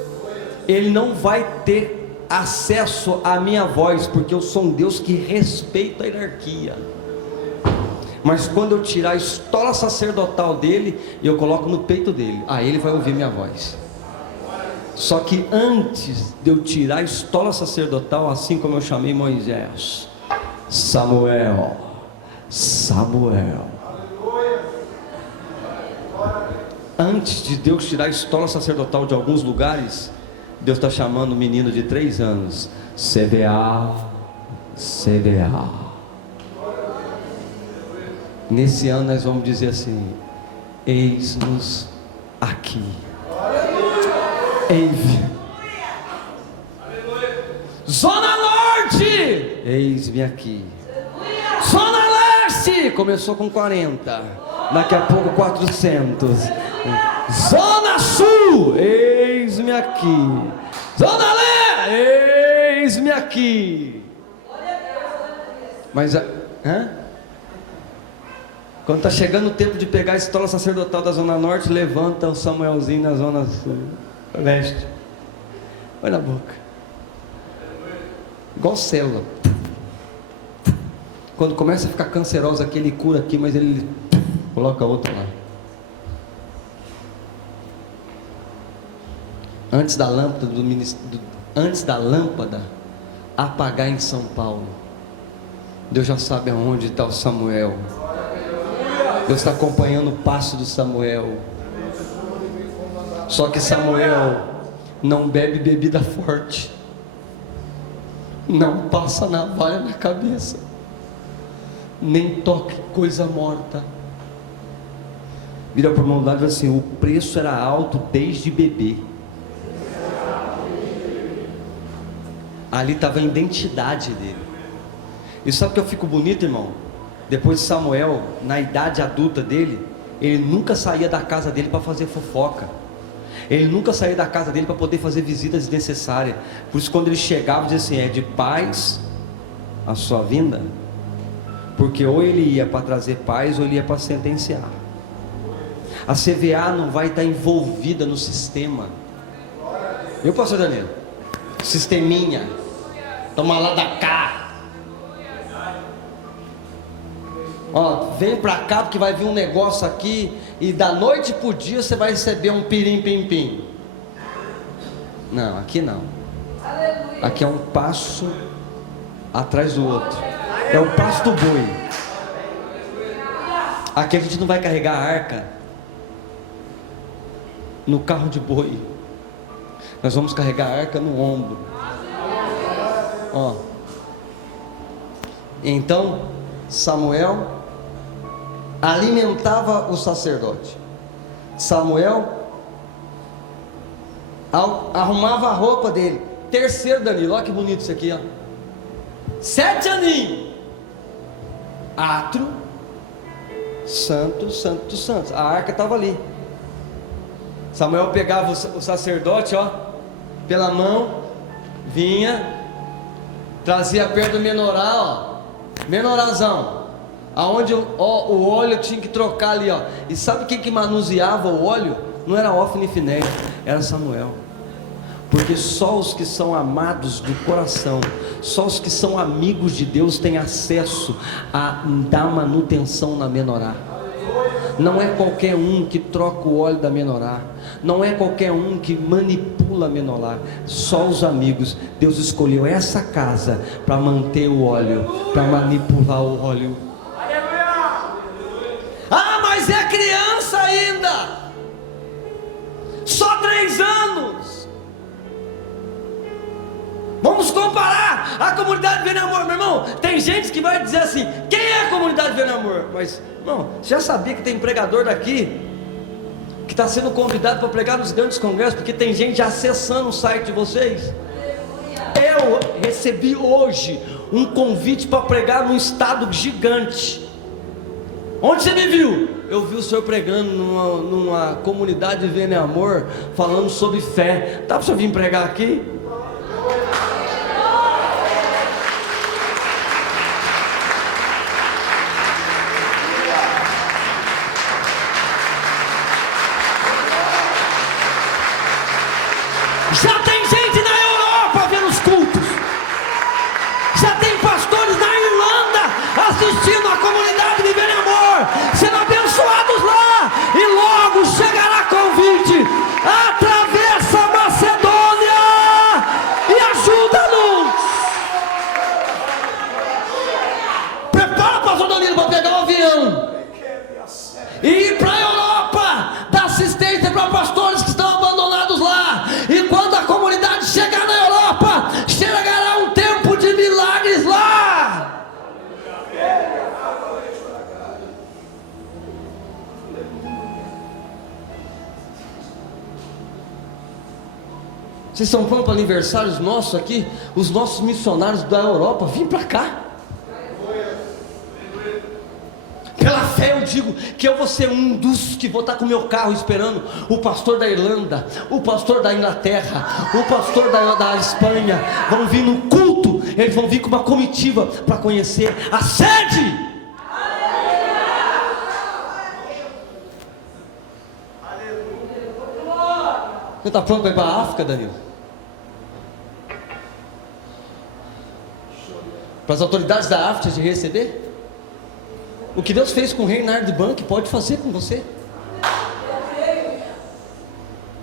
Ele não vai ter acesso à minha voz, porque eu sou um Deus que respeita a hierarquia. Mas quando eu tirar a estola sacerdotal dele, eu coloco no peito dele, aí ele vai ouvir minha voz. Só que antes de eu tirar a estola sacerdotal, assim como eu chamei Moisés, Samuel, Samuel. Antes de Deus tirar a estola sacerdotal de alguns lugares, Deus está chamando um menino de 3 anos, CVA, CVA. Nesse ano nós vamos dizer assim: eis-nos aqui. Zona Norte. Norte, eis-me aqui. Zona Leste, começou com 40, daqui a pouco 400. Zona Sul, eis-me aqui. Zona Leste, eis-me aqui. Mas, quando está chegando o tempo de pegar a estola sacerdotal da Zona Norte, levanta o Samuelzinho na Zona Leste. Vai na boca. Igual célula. Quando começa a ficar cancerosa aqui, ele cura aqui, mas ele coloca outra lá. Antes da lâmpada apagar em São Paulo, Deus já sabe aonde está o Samuel. Deus está acompanhando o passo do Samuel. Só que Samuel não bebe bebida forte, não passa navalha na cabeça, nem toque coisa morta. Vira para o irmão do lado e diz assim: o preço era alto desde bebê. Ali estava a identidade dele. E sabe o que eu fico bonito, irmão? Depois de Samuel, na idade adulta dele, ele nunca saía da casa dele para fazer fofoca. Ele nunca saía da casa dele para poder fazer visitas desnecessárias. Por isso, quando ele chegava, dizia assim: é de paz a sua vinda. Porque ou ele ia para trazer paz, ou ele ia para sentenciar. A CVA não vai estar envolvida no sistema. Viu, pastor Danilo? Sisteminha. Toma lá da cá. Ó, vem pra cá porque vai vir um negócio aqui e da noite pro dia você vai receber um pirim-pim-pim. Não, aqui não. Aqui é um passo atrás do outro. É o passo do boi. Aqui a gente não vai carregar a arca no carro de boi. Nós vamos carregar a arca no ombro. Ó. Então Samuel alimentava o sacerdote. Samuel arrumava a roupa dele. Terceiro, Danilo, olha que bonito isso aqui, ó. 7 aninhos. Átrio, santo, santo dos santos. A arca estava ali. Samuel pegava o sacerdote, ó, pela mão, vinha, trazia perto do menorá, ó, menorazão, aonde o óleo tinha que trocar ali, ó. E sabe quem que manuseava o óleo? Não era Ofni e Finéias, era Samuel. Porque só os que são amados do coração, só os que são amigos de Deus têm acesso a dar manutenção na menorá. Não é qualquer um que troca o óleo da menorá, não é qualquer um que manipula a menorá, só os amigos. Deus escolheu essa casa para manter o óleo, para manipular o óleo. Ah, mas é criança ainda, só 3 anos. Vamos comparar a comunidade Vendo Amor, meu irmão. Tem gente que vai dizer assim: quem é a comunidade Vendo Amor? Mas, irmão, você já sabia que tem pregador daqui que está sendo convidado para pregar nos grandes congressos, porque tem gente acessando o site de vocês? Eu recebi hoje um convite para pregar num estado gigante. Onde você me viu? Eu vi o senhor pregando numa comunidade Vendo Amor, falando sobre fé. Dá para o senhor vir pregar aqui? Já tem gente na Europa vendo os cultos. Já tem pastores na Irlanda assistindo a comunidade de Vendo Amor, sendo abençoados lá. E logo chegará convite. Atravessa a Macedônia e ajuda-nos. Prepara, pastor Danilo, para pegar um avião e ir para a Europa, dar assistência para pastores que estão abandonados lá. E quando a comunidade Vocês estão prontos para aniversários nossos aqui? Os nossos missionários da Europa, vim para cá. Pela fé eu digo que eu vou ser um dos que vou estar com o meu carro esperando o pastor da Irlanda, o pastor da Inglaterra, o pastor da Espanha, vão vir no culto, eles vão vir com uma comitiva para conhecer a sede. Você está pronto para ir para a África, Danilo? Para as autoridades da África te receber? O que Deus fez com o rei Nardbank pode fazer com você.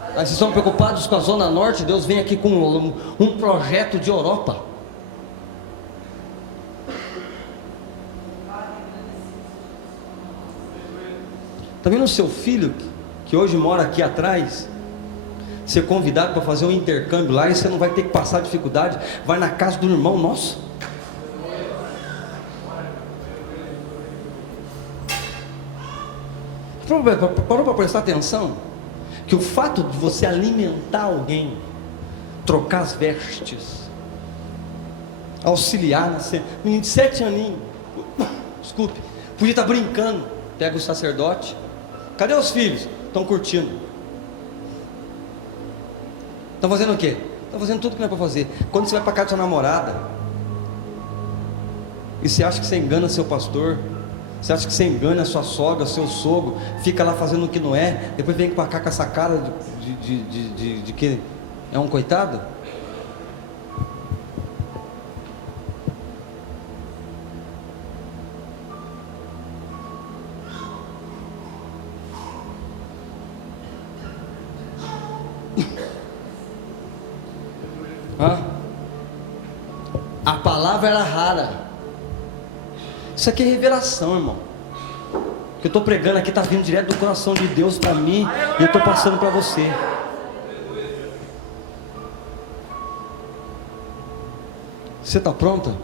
Aí vocês estão preocupados com a Zona Norte, Deus vem aqui com um projeto de Europa. Está vendo o seu filho, que hoje mora aqui atrás, ser convidado para fazer um intercâmbio lá, e você não vai ter que passar dificuldade, vai na casa do irmão nosso. Parou para prestar atenção? Que o fato de você alimentar alguém, trocar as vestes, auxiliar, menino de 7 aninhos, desculpe, podia estar brincando, pega o sacerdote, cadê os filhos? Estão curtindo. Estão fazendo o quê? Estão fazendo tudo que não é para fazer. Quando você vai para casa da sua namorada, e você acha que você engana seu pastor, você acha que você engana a sua sogra, seu sogro, fica lá fazendo o que não é, depois vem para cá com essa cara de que é um coitado? A palavra era rara. Isso aqui é revelação, irmão. O que eu estou pregando aqui está vindo direto do coração de Deus para mim, e eu estou passando para você. Você está pronta?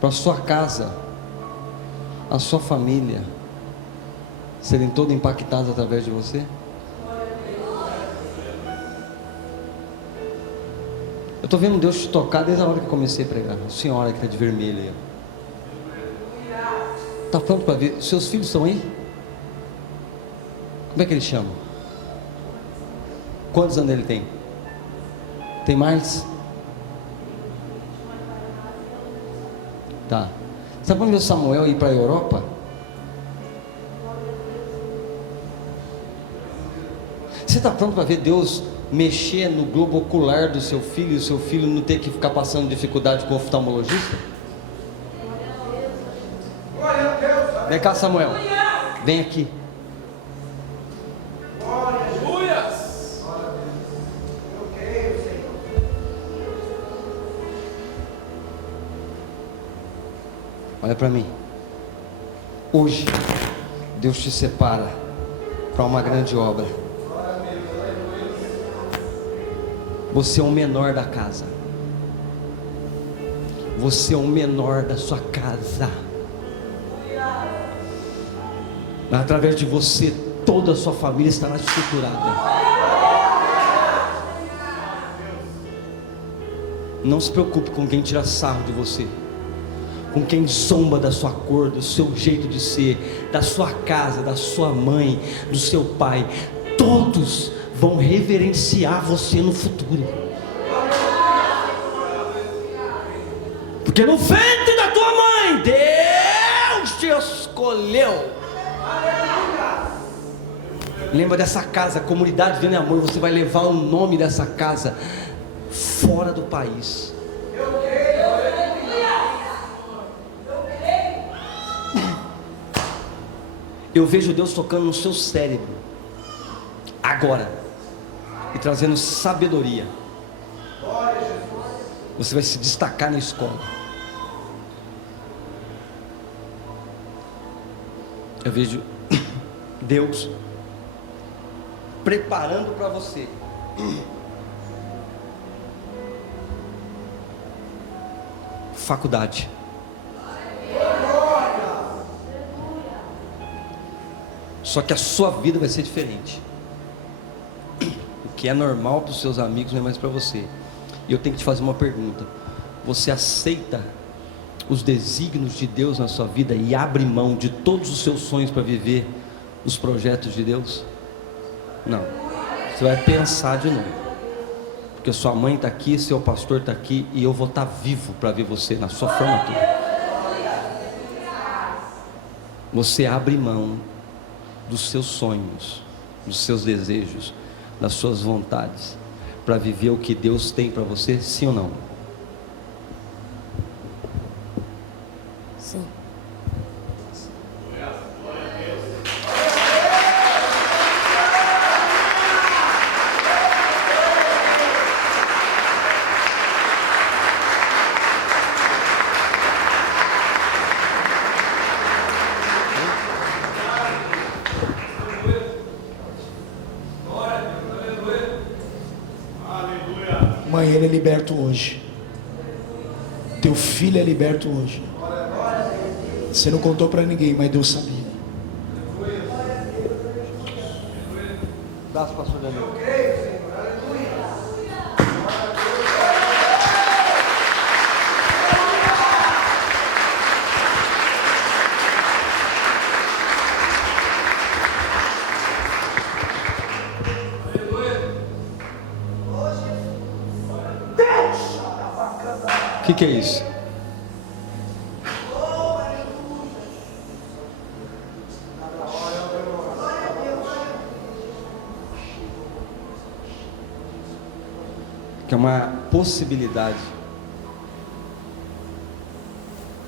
Para a sua casa, a sua família serem todos impactados através de você? Eu estou vendo Deus te tocar desde a hora que eu comecei a pregar. A senhora que está de vermelho aí. Está pronto para ver? Seus filhos estão aí? Como é que eles chamam? Quantos anos ele tem? Tem mais? Tá. Sabe quando o Samuel ir para a Europa? Você está pronto para ver Deus mexer no globo ocular do seu filho, e o seu filho não ter que ficar passando dificuldade com o oftalmologista? Vem cá, Samuel, vem aqui. Olha para mim. Hoje Deus te separa para uma grande obra. Você é o menor da casa. Você é o menor da sua casa. Mas através de você, toda a sua família estará estruturada. Não se preocupe com quem tira sarro de você, com quem zomba da sua cor, do seu jeito de ser, da sua casa, da sua mãe, do seu pai. Todos vão reverenciar você no futuro, porque no ventre da tua mãe Deus te escolheu. Lembra dessa casa, Comunidade Vendo Amor. Você vai levar o nome dessa casa fora do país. Eu vejo Deus tocando no seu cérebro agora e trazendo sabedoria. Você vai se destacar na escola. Eu vejo Deus preparando para você faculdade. Só que a sua vida vai ser diferente. que é normal para os seus amigos, não é mais para você. E eu tenho que te fazer uma pergunta: você aceita os desígnios de Deus na sua vida e abre mão de todos os seus sonhos para viver os projetos de Deus? Não. Você vai pensar de novo, porque sua mãe está aqui, seu pastor está aqui, e eu vou estar vivo para ver você na sua formatura. Você abre mão dos seus sonhos, dos seus desejos, das suas vontades, para viver o que Deus tem para você, sim ou não? Sim. Mãe, ele é liberto hoje. Teu filho é liberto hoje. Você não contou para ninguém, mas Deus sabia. Braço, pastor Daniel. O que é isso? Que é uma possibilidade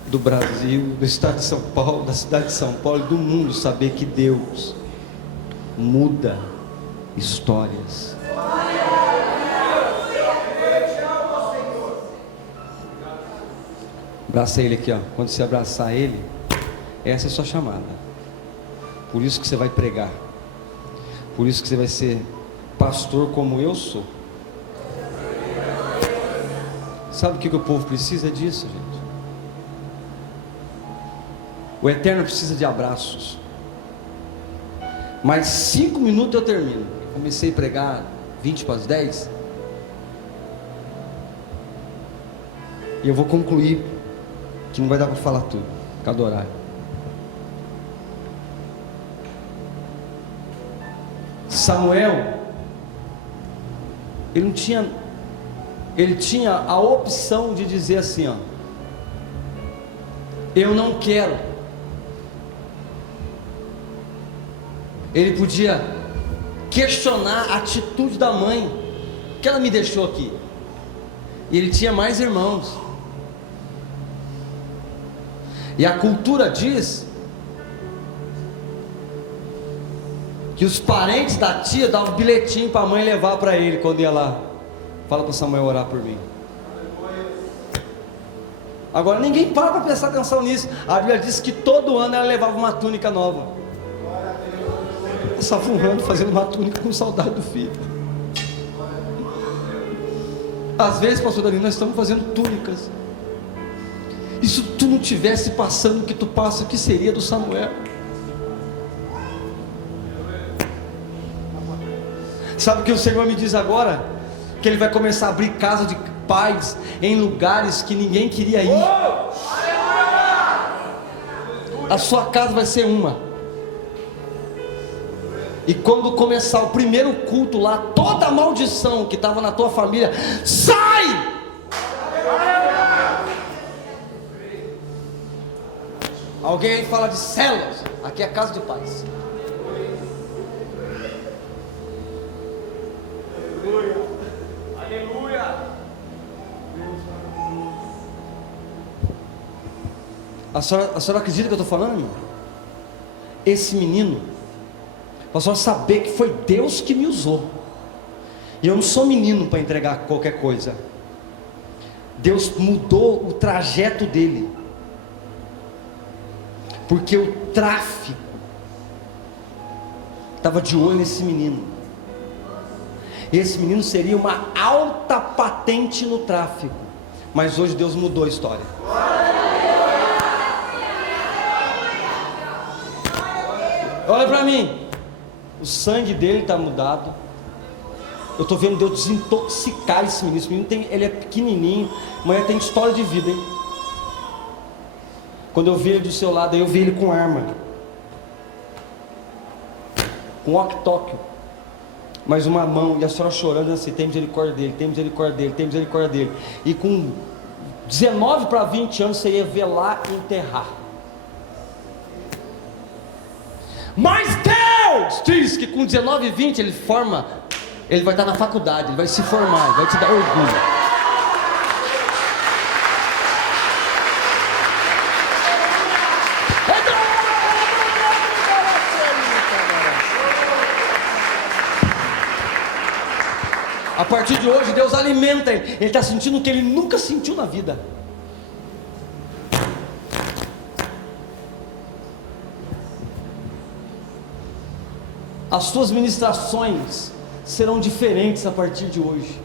do Brasil, do estado de São Paulo, da cidade de São Paulo e do mundo saber que Deus muda histórias. Abraça ele aqui, ó. Quando você abraçar ele, essa é a sua chamada. Por isso que você vai pregar. Por isso que você vai ser pastor como eu sou. Sabe o que o povo precisa disso, gente? O Eterno precisa de abraços. Mais 5 minutos eu termino. Comecei a pregar 20 para as 10. E eu vou concluir, que não vai dar para falar tudo, cada horário. Samuel, ele tinha a opção de dizer assim, ó: eu não quero. Ele podia questionar a atitude da mãe, que ela me deixou aqui. E ele tinha mais irmãos. E a cultura diz que os parentes da tia davam um bilhetinho para a mãe levar para ele quando ia lá. Fala para Samuel orar por mim. Agora ninguém para prestar atenção nisso. A Bíblia diz que todo ano ela levava uma túnica nova. Passava um ano fazendo uma túnica com saudade do filho. Às vezes, pastor Danilo, nós estamos fazendo túnicas. E se tu não tivesse passando o que tu passa, o que seria do Samuel? Sabe o que o Senhor me diz agora? Que Ele vai começar a abrir casa de paz em lugares que ninguém queria ir. A sua casa vai ser uma. E quando começar o primeiro culto lá, toda a maldição que estava na tua família, sai! Alguém fala de células, aqui é casa de paz. Aleluia. A senhora acredita que eu estou falando, irmão? Esse menino, para a senhora saber que foi Deus que me usou. E eu não sou menino para entregar qualquer coisa. Deus mudou o trajeto dele. Porque o tráfico estava de olho nesse menino. Esse menino seria uma alta patente no tráfico. Mas hoje Deus mudou a história. Olha para mim. O sangue dele está mudado. Eu estou vendo Deus desintoxicar esse menino. Esse menino ele é pequenininho, mas tem história de vida, hein? Quando eu vi ele do seu lado, eu vi ele com arma, com walkie-talkie, mas uma mão, e a senhora chorando assim: tem misericórdia dele, tem misericórdia dele, tem misericórdia dele. E com 19 para 20 anos você ia velar e enterrar. Mas Deus diz que com 19 e 20 ele vai estar na faculdade, ele vai se formar, ele vai te dar orgulho. A partir de hoje, Deus alimenta ele. Ele está sentindo o que ele nunca sentiu na vida. As suas ministrações serão diferentes a partir de hoje.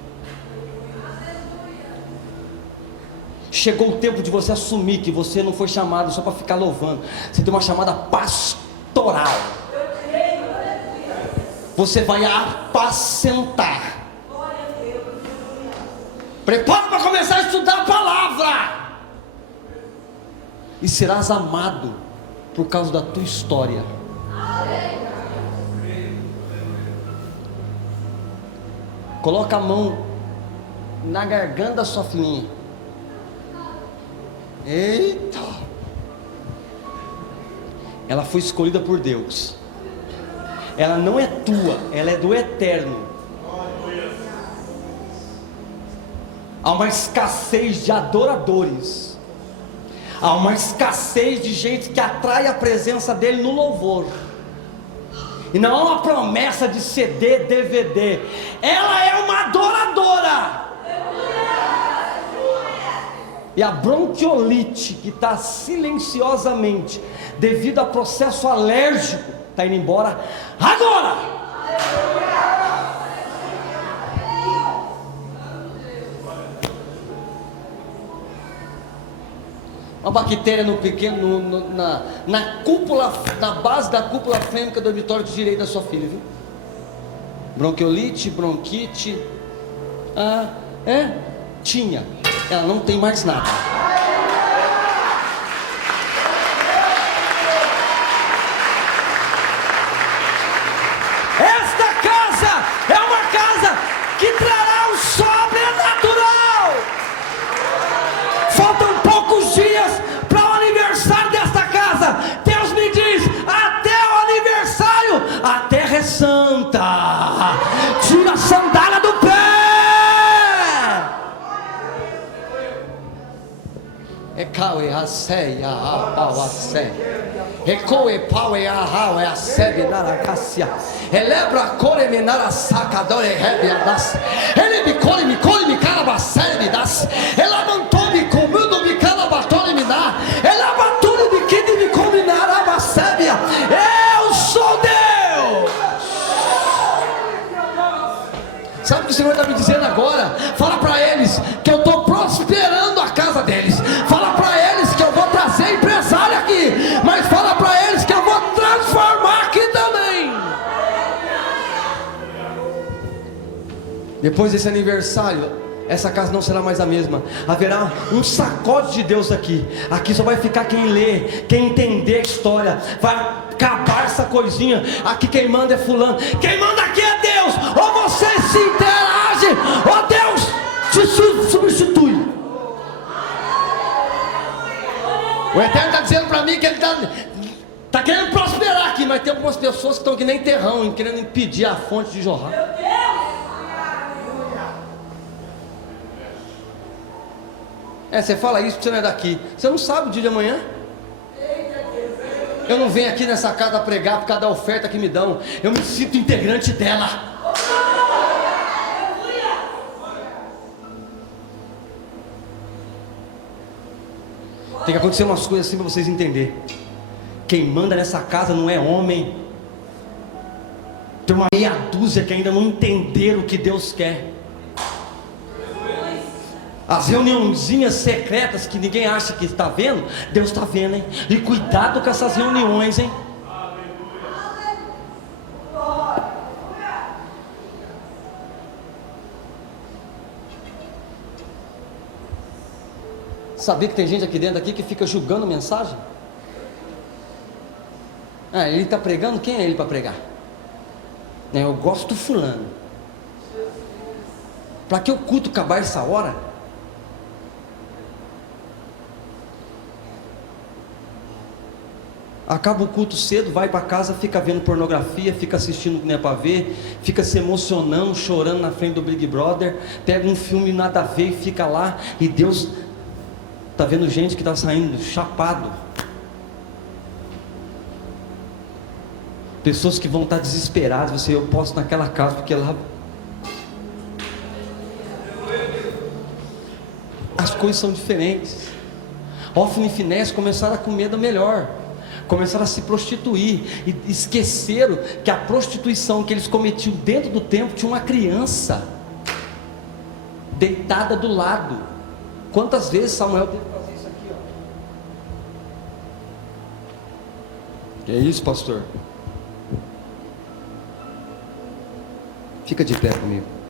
Chegou o tempo de você assumir que você não foi chamado só para ficar louvando. Você tem uma chamada pastoral. Você vai apacentar. Prepara para começar a estudar a palavra. E serás amado por causa da tua história. Coloca a mão na garganta da sua filhinha. Eita! Ela foi escolhida por Deus. Ela não é tua, ela é do Eterno. Há uma escassez de adoradores. Há uma escassez de gente que atrai a presença dele no louvor. E não há uma promessa de CD, DVD. Ela é uma adoradora. E a bronquiolite que está silenciosamente, devido a processo alérgico, está indo embora agora. Uma bactéria no pequeno, na cúpula, na base da cúpula fêmica do dormitório de direito da sua filha, viu? Bronquiolite, bronquite. Tinha. Ela não tem mais nada. Esta casa é uma casa que trará o sobrenatural. Faltam poucos dias para o aniversário desta casa. Deus me diz: até o aniversário a terra é santa. Tira a sandália do pé. Ecaue a ceia, a pau a ceia. Ecoe pau e a rau e a sebe na cassia. Elebra a core menara sacadore rebia das. Ele me colhe me calabacere me das. Ela mantou me comendo me calabatore me dá. Ela batule me kid me combinar a bacébia. Eu sou Deus. Sabe o que o Senhor está me dizendo agora? Fala para eles que eu estou prosperando a casa deles. Fala para eles que eu vou trazer empresário aqui. Mas fala para eles que eu vou transformar aqui também. Depois desse aniversário, essa casa não será mais a mesma. Haverá um sacode de Deus aqui. Aqui só vai ficar quem lê, quem entender a história. Vai acabar essa coisinha. Aqui quem manda é fulano. Quem manda aqui é Deus. Ou você se interage, ou Deus te substitui. O Eterno está dizendo para mim que ele está querendo prosperar aqui. Mas tem algumas pessoas que estão que nem terrão, querendo impedir a fonte de jorrar. Você fala isso porque você não é daqui. Você não sabe o dia de amanhã. Eu não venho aqui nessa casa pregar por causa da oferta que me dão. Eu me sinto integrante dela. Tem que acontecer umas coisas assim para vocês entenderem. Quem manda nessa casa não é homem. Tem uma meia dúzia que ainda não entenderam o que Deus quer. As reuniãozinhas secretas que ninguém acha que está vendo, Deus está vendo, hein? E cuidado com essas reuniões, hein? Sabia que tem gente aqui dentro aqui que fica julgando mensagem? Ah, ele está pregando, quem é ele para pregar? Eu gosto do fulano. Para que o culto acabar essa hora? Acaba o culto cedo, vai para casa, fica vendo pornografia, fica assistindo o que não é para ver, fica se emocionando, chorando na frente do Big Brother, pega um filme nada a ver e fica lá, e Deus está vendo gente que está saindo chapado, pessoas que vão estar desesperadas. Você, eu posso naquela casa, porque lá as coisas são diferentes. Hófni e Finéias começaram a comer da melhor, começaram a se prostituir, e esqueceram que a prostituição que eles cometiam dentro do templo tinha uma criança deitada do lado. Quantas vezes Samuel teve que fazer isso aqui, ó? Que é isso, pastor? Fica de pé comigo.